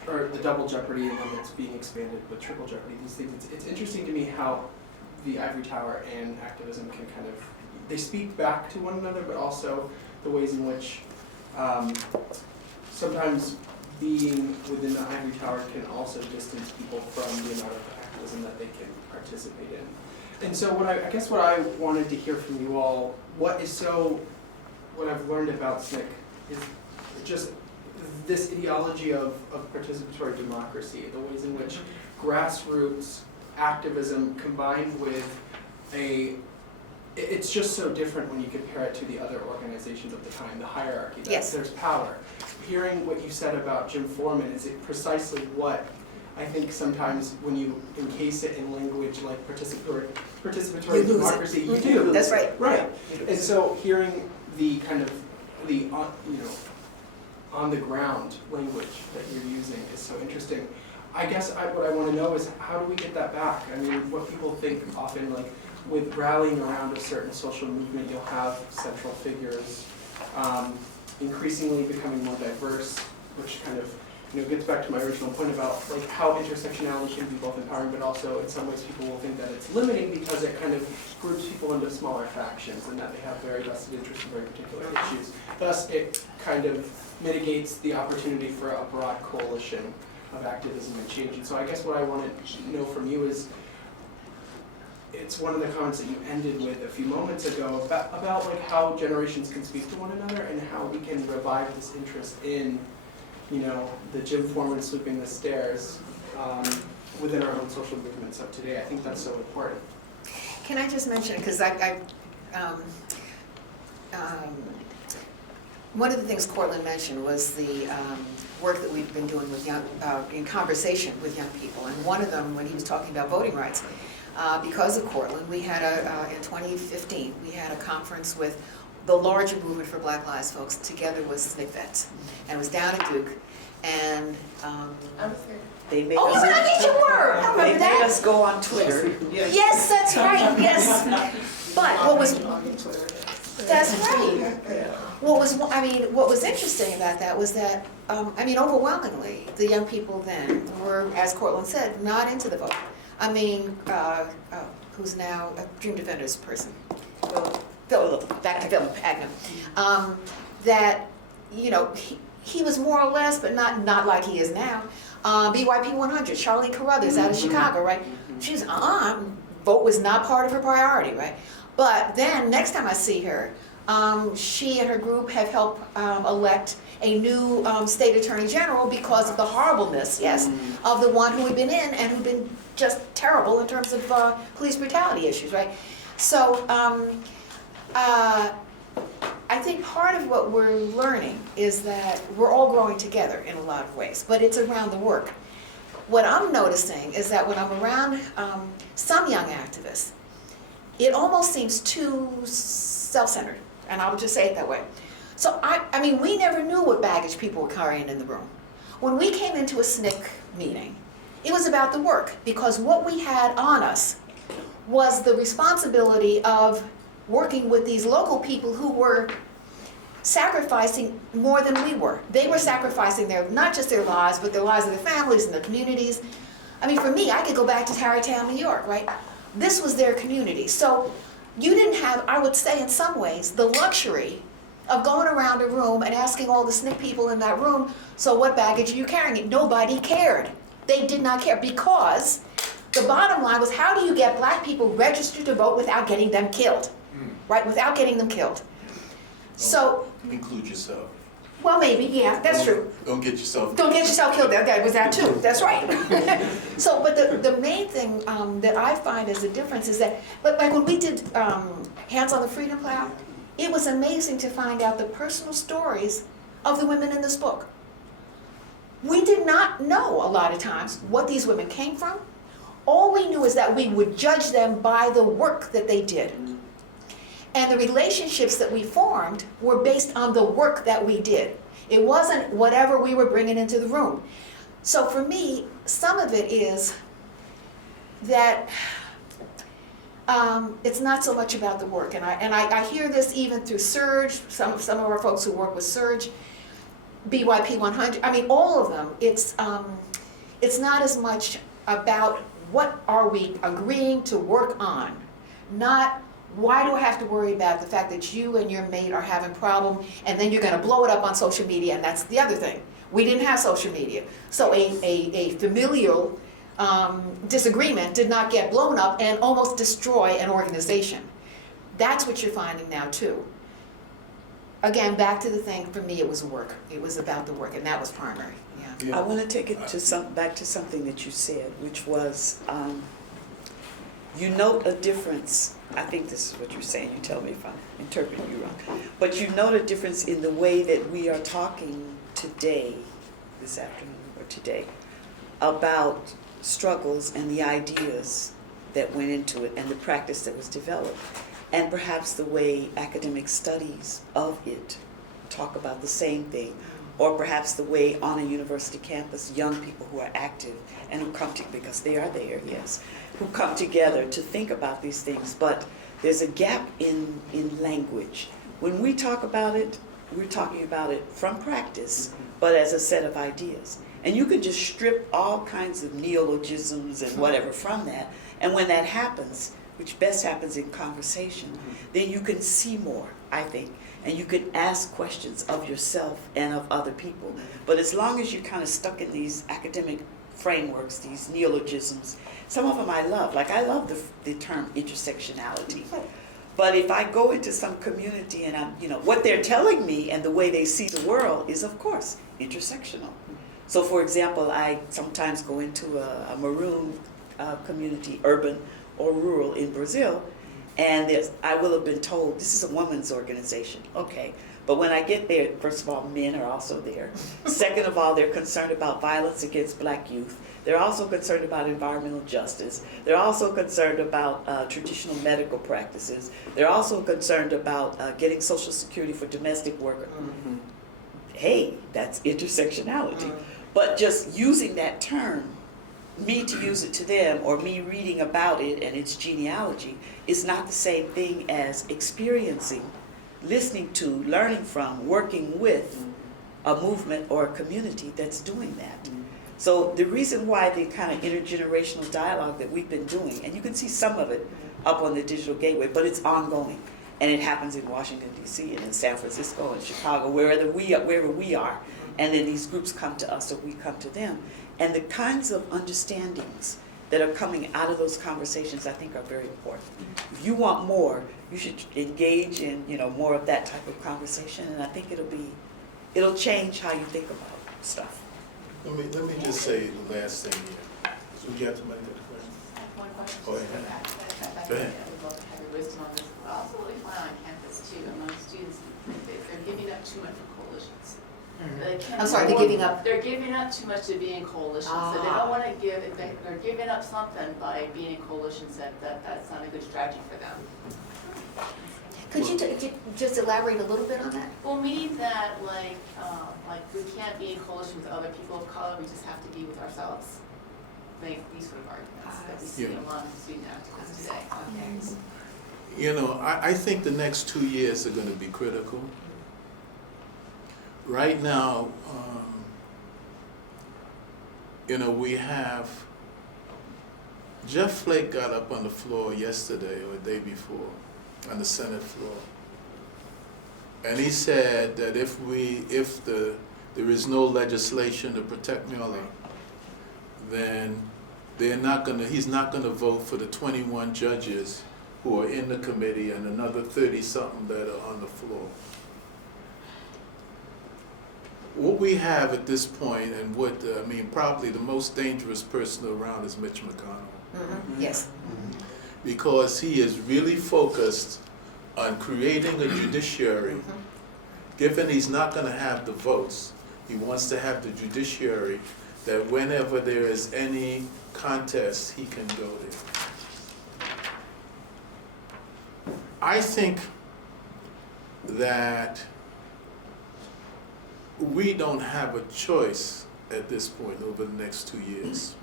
or the double jeopardy, and then it's being expanded with triple jeopardy. These things, it's interesting to me how the ivory tower and activism can kind of, they speak back to one another, but also the ways in which sometimes being within the ivory tower can also distance people from the amount of activism that they can participate in. And so I guess what I wanted to hear from you all, what I've learned about SNCC is just this ideology of participatory democracy, the ways in which grassroots activism combined with it's just so different when you compare it to the other organizations of the time, the hierarchy. Yes. There's power. Hearing what you said about Jim Foreman is precisely what I think sometimes when you encase it in language like participatory democracy, you do. That's right. Right. And so hearing the kind of on the ground language that you're using is so interesting. I guess what I want to know is, how do we get that back? I mean, what people think often, like with rallying around a certain social movement, you'll have central figures increasingly becoming more diverse, which kind of gets back to my original point about like how intersectionality can be both empowering, but also in some ways people will think that it's limiting because it kind of groups people into smaller factions and that they have very vested interests in very particular issues. Thus, it kind of mitigates the opportunity for a broad coalition of activism and change. And so I guess what I wanted to know from you is, it's one of the comments that you ended with a few moments ago about like how generations can speak to one another and how we can revive this interest in the Jim Foreman sweeping the stairs within our own social movements of today. I think that's so important. Can I just mention, because one of the things Courtland mentioned was the work that we've been doing with in conversation with young people. And one of them, when he was talking about voting rights, because of Courtland, we had in 2015, we had a conference with the larger movement for Black Lives folks together with SNCC vets. And it was down at Duke. And I was here. They made oh, us, right, you were. I remember they that. made us go on Twitter. Yes, that's right. Yes. But what was that's right. What was interesting about that was that overwhelmingly the young people then were, as Courtland said, not into the vote. Who's now a Dream Defenders person? Philip, back to Philip Agnew. That he was more or less, but not like he is now. BYP 100, Charlene Carruthers out of Chicago, right? She's vote was not part of her priority, right? But then next time I see her, she and her group have helped elect a new state attorney general because of the horribleness, yes, of the one who had been in and who'd been just terrible in terms of police brutality issues, right? So I think part of what we're learning is that we're all growing together in a lot of ways, but it's around the work. What I'm noticing is that when I'm around some young activists, it almost seems too self-centered, and I'll just say it that way. So we never knew what baggage people were carrying in the room. When we came into a SNCC meeting, it was about the work, because what we had on us was the responsibility of working with these local people who were sacrificing more than we were. They were sacrificing not just their lives, but their lives of their families and their communities. For me, I could go back to Tarrytown, New York, right? This was their community. So you didn't have, I would say in some ways, the luxury of going around a room and asking all the SNCC people in that room, so what baggage are you carrying? Nobody cared. They did not care, because the bottom line was, how do you get black people registered to vote without getting them killed? Right, without getting them killed. So include yourself. Well, maybe, yeah, that's true. Don't get yourself killed. That was that too. That's right. So, but the main thing that I find as a difference is that, like when we did Hands on the Freedom Plow, it was amazing to find out the personal stories of the women in this book. We did not know a lot of times what these women came from. All we knew is was that we would judge them by the work that they did. And the relationships that we formed were based on the work that we did. It wasn't whatever we were bringing into the room. So for me, some of it is that it's not so much about the work. And I hear this even through Surge, some of our folks who work with Surge, BYP 100, I mean, all of them. It's not as much about what are we agreeing to work on, not why do I have to worry about the fact that you and your mate are having a problem and then you're going to blow it up on social media, and that's the other thing. We didn't have social media. So a familial disagreement did not get blown up and almost destroy an organization. That's what you're finding now too. Again, back to the thing, for me it was work. It was about the work, and that was primary. Yeah. I want to take it to back to something that you said, which was, you note a difference. I think this is what you're saying. You tell me if I'm interpreting you wrong. But you note a difference in the way that we are talking today, this afternoon or today, about struggles and the ideas that went into it and the practice that was developed, and perhaps the way academic studies of it talk about the same thing, or perhaps the way on a university campus young people who are active and who come to, because they are there, yes, who come together to think about these things. But there's a gap in language. When we talk about it, we're talking about it from practice, but as a set of ideas. And you can just strip all kinds of neologisms and whatever from that, and when that happens, which best happens in conversation, then you can see more, I think, and you can ask questions of yourself and of other people. But as long as you're kind of stuck in these academic frameworks, these neologisms, some of them I love. Like I love the term intersectionality. But if I go into some community and I'm, what they're telling me and the way they see the world is, of course, intersectional. So for example, I sometimes go into a maroon community, urban or rural in Brazil, and I will have been told, this is a women's organization. Okay, but when I get there, first of all, men are also there. Second of all, they're concerned about violence against black youth. They're also concerned about environmental justice. They're also concerned about traditional medical practices. They're also concerned about getting Social Security for domestic workers. Mm-hmm. Hey, that's intersectionality. Mm-hmm. But just using that term, me to use it to them, or me reading about it and its genealogy, is not the same thing as experiencing, listening to, learning from, working with a movement or a community that's doing that. So the reason why the kind of intergenerational dialogue that we've been doing, and you can see some of it up on the Digital Gateway, but it's ongoing. And it happens in Washington, D.C., and in San Francisco, and Chicago, wherever we are. And then these groups come to us, or we come to them. And the kinds of understandings that are coming out of those conversations, I think, are very important. If you want more, you should engage in, more of that type of conversation, and I think it'll change how you think about stuff. Let me just say the last thing here. So we got to make that question. I have one question. Go ahead. Go ahead. I would love to have your wisdom on this. But also what we find on campus too, among students, they're giving up too much for coalitions. I'm sorry, they're giving up? They're giving up too much to be in coalitions. So they don't want to give, they're giving up something by being in coalitions that's not a good strategy for them. Could you just elaborate a little bit on that? Well, meaning that like we can't be in coalition with other people of color, we just have to be with ourselves. Like these sort of arguments that we see a lot of student activists today. Okay. I think the next 2 years are going to be critical. Right now, we have, Jeff Flake got up on the floor yesterday or the day before on the Senate floor. And he said that if there is no legislation to protect Maiyah, then he's not gonna vote for the 21 judges who are in the committee and another 30-something that are on the floor. What we have at this point, and probably the most dangerous person around is Mitch McConnell. Mm-hmm. Yes. Because he is really focused on creating a judiciary. Given he's not going to have the votes, he wants to have the judiciary that whenever there is any contest, he can go there. I think that we don't have a choice at this point over the next 2 years.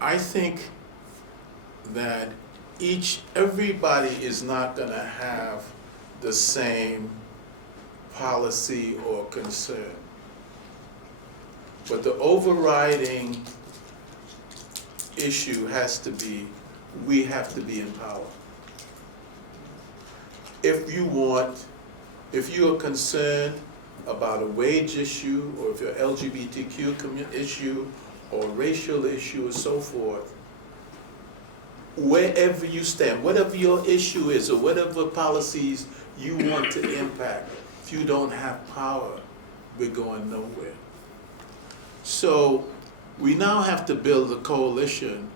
I think that everybody is not going to have the same policy or concern. But the overriding issue has to be, we have to be in power. If you are concerned about a wage issue, or if you're LGBTQ issue, or racial issue, or so forth, wherever you stand, whatever your issue is, or whatever policies you want to impact, if you don't have power, we're going nowhere. So we now have to build a coalition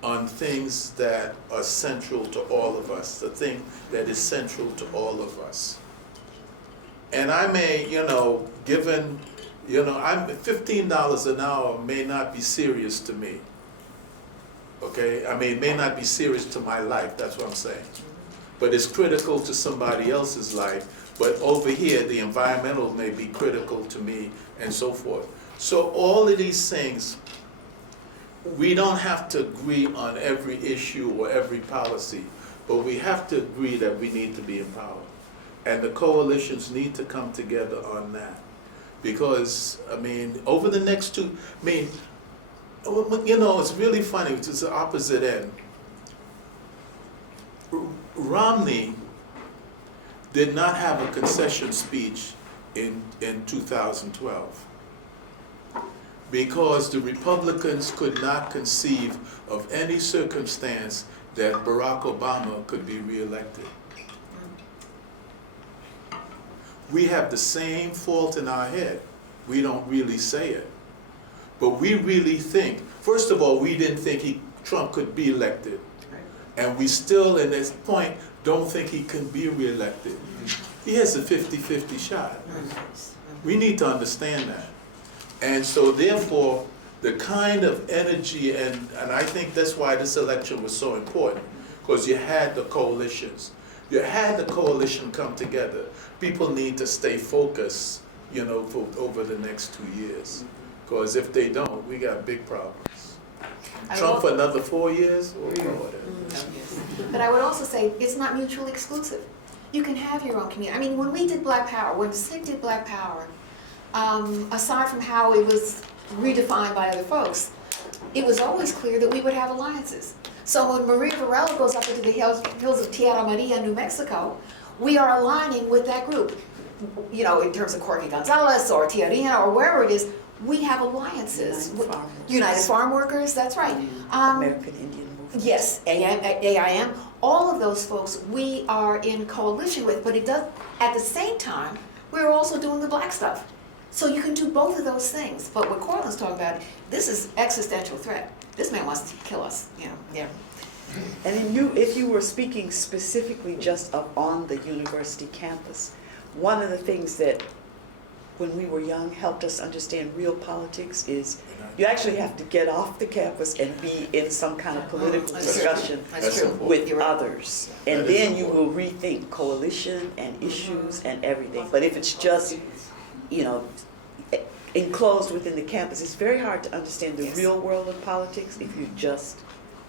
on things that are central to all of us, the thing that is central to all of us. And I may, given, I'm $15 an hour may not be serious to me. Okay, I mean, it may not be serious to my life, that's what I'm saying. But it's critical to somebody else's life. But over here, the environmental may be critical to me, and so forth. So all of these things, we don't have to agree on every issue or every policy, but we have to agree that we need to be in power. And the coalitions need to come together on that. Because, I mean, over the next it's really funny, it's the opposite end. Romney did not have a concession speech in 2012 because the Republicans could not conceive of any circumstance that Barack Obama could be reelected. We have the same fault in our head. We don't really say it. But we really think, first of all, we didn't think Trump could be elected. And we still, in this point, don't think he can be reelected. He has a 50-50 shot. We need to understand that. And so therefore, the kind of energy, and I think that's why this election was so important, because you had the coalitions. You had the coalition come together. People need to stay focused, for over the next 2 years. Because if they don't, we got big problems. Trump for another 4 years? Or whatever. But I would also say, it's not mutually exclusive. You can have your own community. I mean, when we did Black Power, when SNCC did Black Power, aside from how it was redefined by other folks, it was always clear that we would have alliances. So when Maria Varela goes up into the hills of Tierra Maria, New Mexico, we are aligning with that group. In terms of Corky Gonzalez or Tiarina or wherever it is, we have alliances. United Farm Workers, that's right. American Indian Movement. Yes, AIM, all of those folks we are in coalition with, but it does, at the same time, we're also doing the Black stuff. So you can do both of those things. But what Courtland's talking about, this is existential threat. This man wants to kill us, yeah. And if you were speaking specifically just up on the university campus, one of the things that, when we were young, helped us understand real politics is you actually have to get off the campus and be in some kind of political discussion with others. And then you will rethink coalition and issues and everything. But if it's just, enclosed within the campus, it's very hard to understand the real world of politics if you're just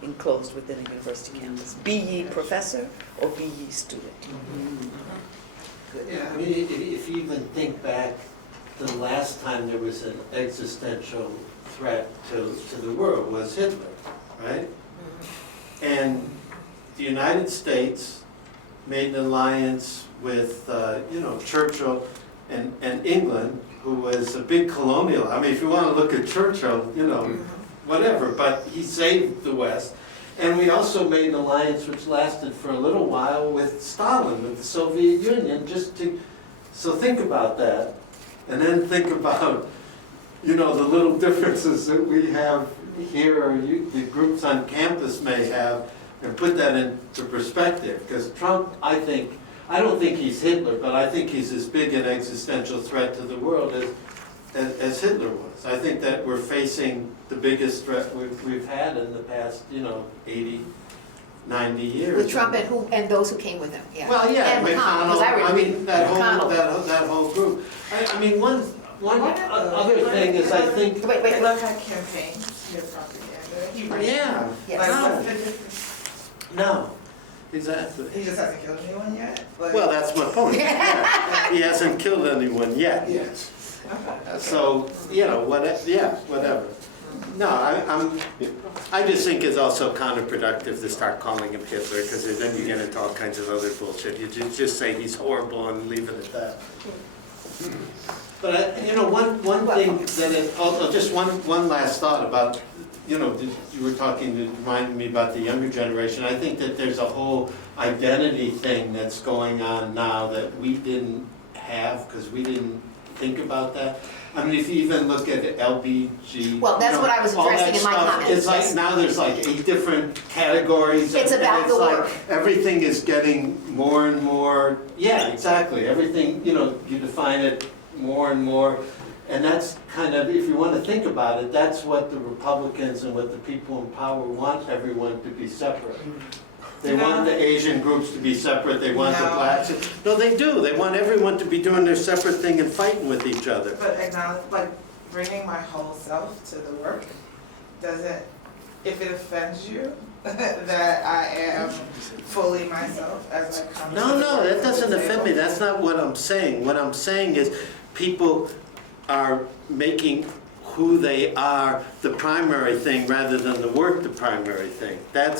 enclosed within a university campus. Be ye professor or be ye student. Yeah, I mean, if you even think back, the last time there was an existential threat to the world was Hitler, right? And the United States made an alliance with, Churchill and England, who was a big colonial. I mean, if you want to look at Churchill, whatever, but he saved the West. And we also made an alliance which lasted for a little while with Stalin, with the Soviet Union, so think about that. And then think about, the little differences that we have here, or the groups on campus may have, and put that into perspective. Because Trump, I don't think he's Hitler, but I think he's as big an existential threat to the world as Hitler was. I think that we're facing the biggest threat we've had in the past, 80, 90 years. With Trump and those who came with him, yeah. Well, yeah, And McConnell, because I I mean, that McConnell. whole group. I mean, one other thing is, I think, Wait, I love how campaigns, your propaganda. He really- yeah, Yes. Like, what's the difference? no, exactly. He just hasn't killed anyone yet? Like- Well, that's my point. Yeah. He hasn't killed anyone yet. Okay. So, whatever. No, I just think it's also counterproductive to start calling him Hitler, because then you get into all kinds of other bullshit. You just say he's horrible and leave it at that. But, one thing just one last thought about, you were talking, it reminded me about the younger generation. I think that there's a whole identity thing that's going on now that we didn't have, because we didn't think about that. I mean, if you even look at LBG. Well, that's what I was all addressing that in my stuff, comments, It's like, yes. now there's like 8 different categories. It's and about the like work. Everything is getting more and more, yeah, exactly. Everything, you define it more and more. And that's kind of, if you want to think about it, that's what the Republicans and what the people in power want everyone to be separate. They want the Asian groups to be separate, they want the blacks. No, they do. They want everyone to be doing their separate thing and fighting with each other. But acknowledge, like, bringing my whole self to the work doesn't, if it offends you, that I am fully myself as I come to the No, work that doesn't table. offend me. That's not what I'm saying. What I'm saying is people are making who they are the primary thing rather than the work the primary thing. I'm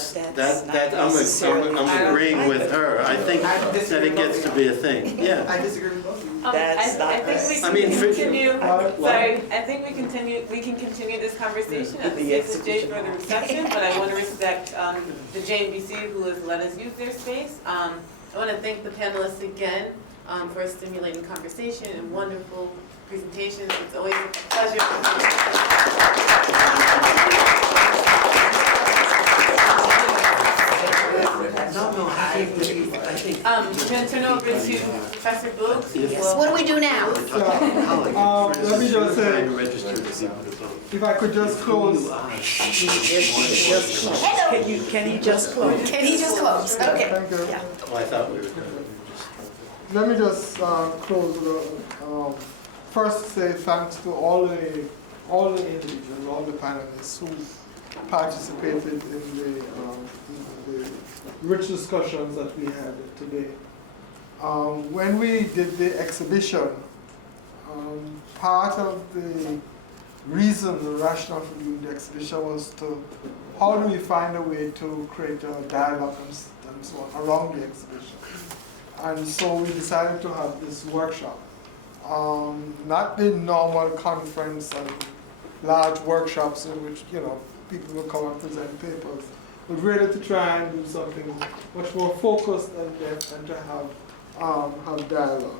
agreeing with her. I think that it gets to be a thing. Yeah. I disagree with both of you. I think I we mean, can for- continue, What? sorry, I think we can continue this conversation at the 6th day for the reception, but I want to respect the JNBC who has let us use their space. I want to thank the panelists again for a stimulating conversation and wonderful presentations. It's always a pleasure. I think. I'm going to turn over to Professor Brooks. who Yes, will- what do we do now? Let me just say, if I could just close. Hello. Can you just close? Can he just close? Okay. Thank you. Yeah. Oh, I thought we were. Let me just close with first say thanks to all the individuals, all the panelists who participated in the rich discussions that we had today. When we did the exhibition, part of the reason, the rationale for doing the exhibition was to, how do we find a way to create a dialogue and so on around the exhibition. And so we decided to have this workshop. Not the normal conference and large workshops in which, people will come and present papers, but really to try and do something much more focused and to have dialogue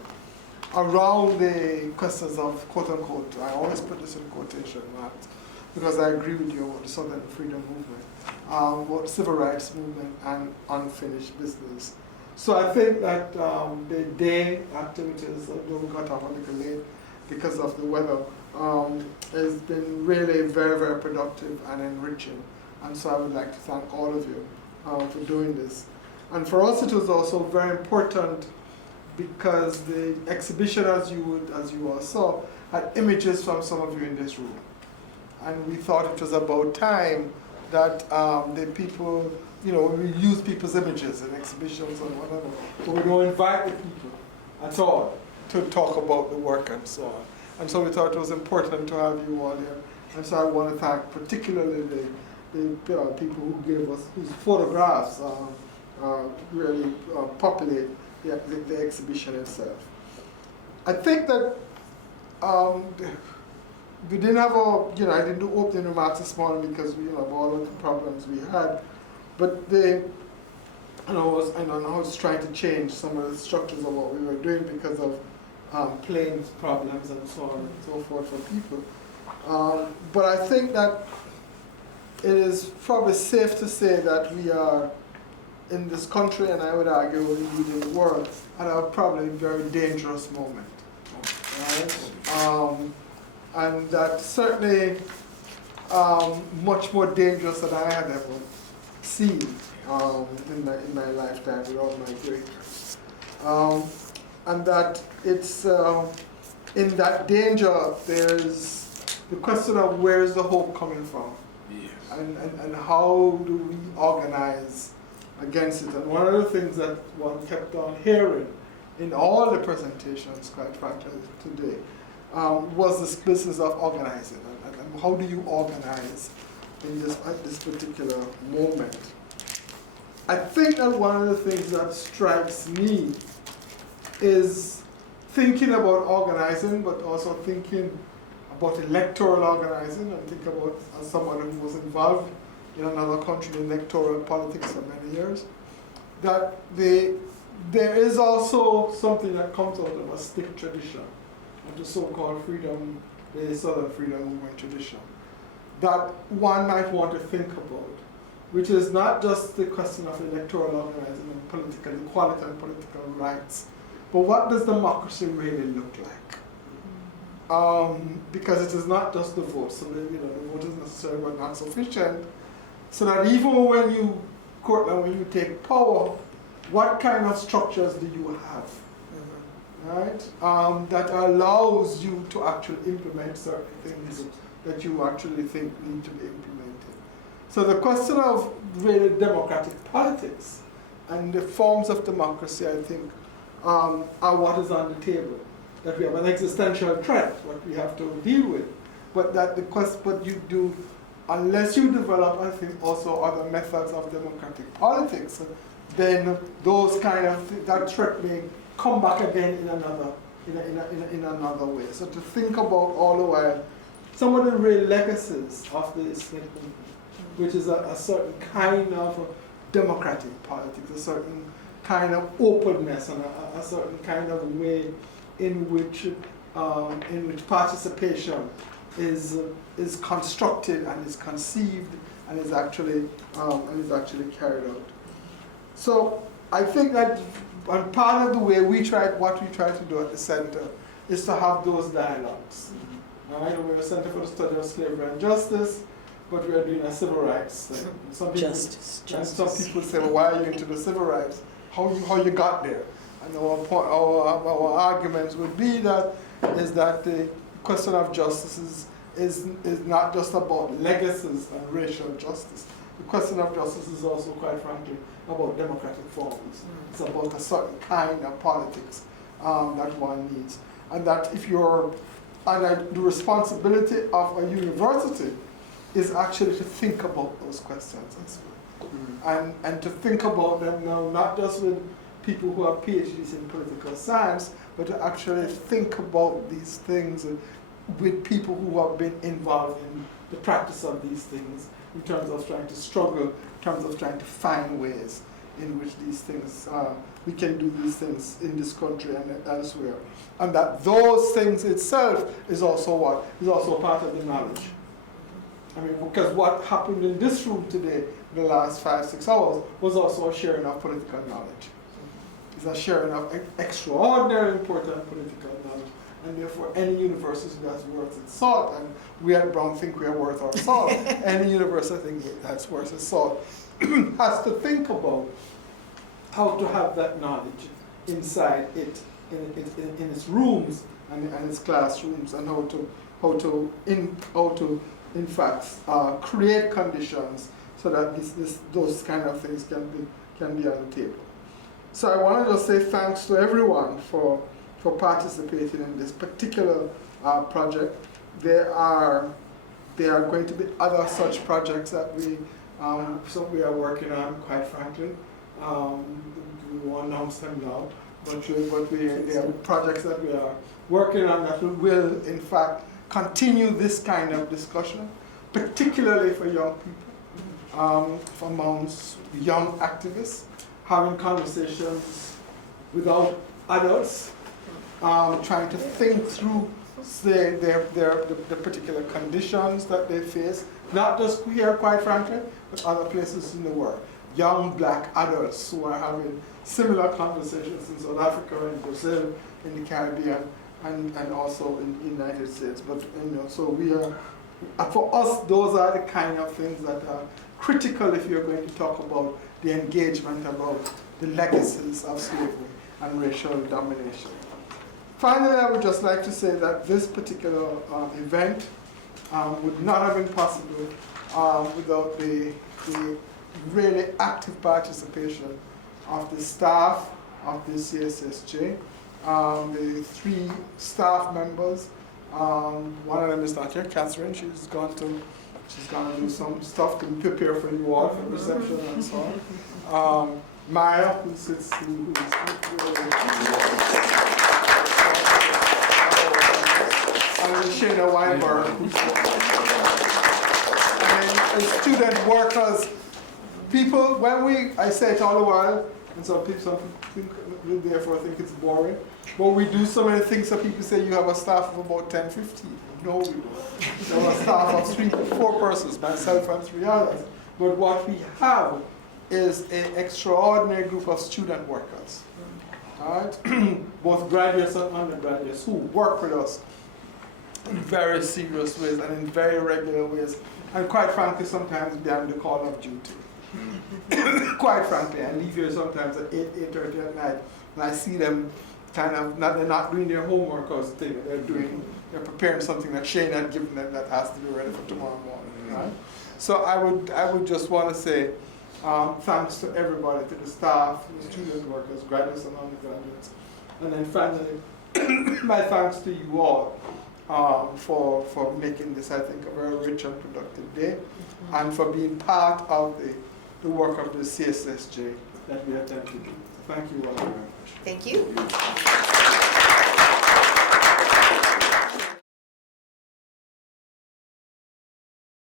around the questions of quote unquote, I always put this in quotation marks because I agree with you about the Southern Freedom Movement, about civil rights movement and unfinished business. So I think that the day activities, although we got off a little late because of the weather, has been really very, very productive and enriching. And so I would like to thank all of you for doing this. And for us it was also very important because the exhibition, as you all saw, had images from some of you in this room. And we thought it was about time that the people, we use people's images in exhibitions and whatever, but we don't invite the people at all to talk about the work and so on. And so we thought it was important to have you all here. And so I want to thank particularly the people who gave us, whose photographs really populate the exhibition itself. I think that we didn't have I didn't do opening remarks this morning because of all of the problems we had. But I was trying to change some of the structures of what we were doing because of planes problems and so on and so forth for people. But I think that it is probably safe to say that we are in this country, and I would argue indeed in the world, at a probably very dangerous moment. Right? And that certainly much more dangerous than I had ever seen in my lifetime with all my greatness. And that it's in that danger, there's the question of where is the hope coming from? Yes. And how do we organize against it? And one of the things that one kept on hearing in all the presentations, quite frankly, today, was this business of organizing. And how do you organize in at this particular moment? I think that one of the things that strikes me is thinking about organizing, but also thinking about electoral organizing, and think about, as someone who was involved in another country in electoral politics for many years, that there is also something that comes out of a stick tradition, of the so-called freedom, the Southern Freedom Movement tradition, that one might want to think about, which is not just the question of electoral organizing and political equality and political rights, but what does democracy really look like? Because it is not just the vote, so the vote is necessary but not sufficient. So that even when you, Courtland, when you take power, what kind of structures do you have, right? That allows you to actually implement certain things that you actually think need to be implemented. So the question of really democratic politics and the forms of democracy, I think, are what is on the table. That we have an existential threat, what we have to deal with, but that the question, but you do, unless you develop, I think, also other methods of democratic politics, then those kind of that threat may come back again in another way. So to think about all the while some of the real legacies of the Sneeks movement, which is a certain kind of democratic politics, a certain kind of openness, and a certain kind of way in which participation is constructed and is conceived and is actually carried out. So I think that and part of the way what we try to do at the center is to have those dialogues. Right? We're a Center for the Study of Slavery and Justice, but we're doing a civil rights thing. Some people say, well, why are you into the civil rights? How you got there? And our arguments would be that the question of justice is not just about legacies and racial justice. The question of justice is also, quite frankly, about democratic forms. It's about a certain kind of politics that one needs. And that the responsibility of a university is actually to think about those questions as well. And to think about them now, not just with people who have PhDs in political science, but to actually think about these things with people who have been involved in the practice of these things, in terms of trying to struggle, in terms of trying to find ways in which these things, we can do these things in this country and elsewhere. And that those things itself is also part of the knowledge. I mean, because what happened in this room today, the last 5-6 hours, was also a sharing of political knowledge. It's a sharing of extraordinarily important political knowledge. And therefore, any university that's worth its salt, and we at Brown think we are worth our salt, any university that's worth its salt has to think about how to have that knowledge inside it, in its rooms and its classrooms, and how to in fact create conditions so that those kind of things can be on the table. So I want to just say thanks to everyone for participating in this particular project. There are going to be other such projects that we are working on, quite frankly. We won't announce them now, but there are projects that we are working on that will, in fact, continue this kind of discussion, particularly for young people, amongst young activists, having conversations without adults, trying to think through the particular conditions that they face, not just here, quite frankly, but other places in the world. Young black adults who are having similar conversations in South Africa, in Brazil, in the Caribbean, and also in the United States. But so we are, for us, those are the kind of things that critical if you're going to talk about the engagement about the legacies of slavery and racial domination. Finally, I would just like to say that this particular event would not have been possible without the really active participation of the staff of the CSSJ, the 3 staff members. One of them is not here, Catherine. She's gone to do some stuff to prepare for you all for reception and so on. Maiyah, who sits, who is and Shayna Weinberg, who's and then student workers. People, I say it all the while, and some people therefore think it's boring, but we do so many things that people say you have a staff of about 10, 15. No, we don't. We have a staff of 3, 4 persons, myself and 3 others. But what we have is an extraordinary group of student workers, all right? Both graduates and undergraduates who work with us in very serious ways and in very regular ways, and quite frankly, sometimes beyond the call of duty. Quite frankly, I leave here sometimes at 8:30 at night, and I see them kind of, they're not doing their homework or something, they're preparing something that Shane had given them that has to be ready for tomorrow morning, right? So I would just want to say thanks to everybody, to the staff, the student workers, graduates and undergraduates, and then finally, my thanks to you all for making this, I think, a very rich and productive day, and for being part of the work of the CSSJ that we attempted to do. Thank you all very much. Thank you.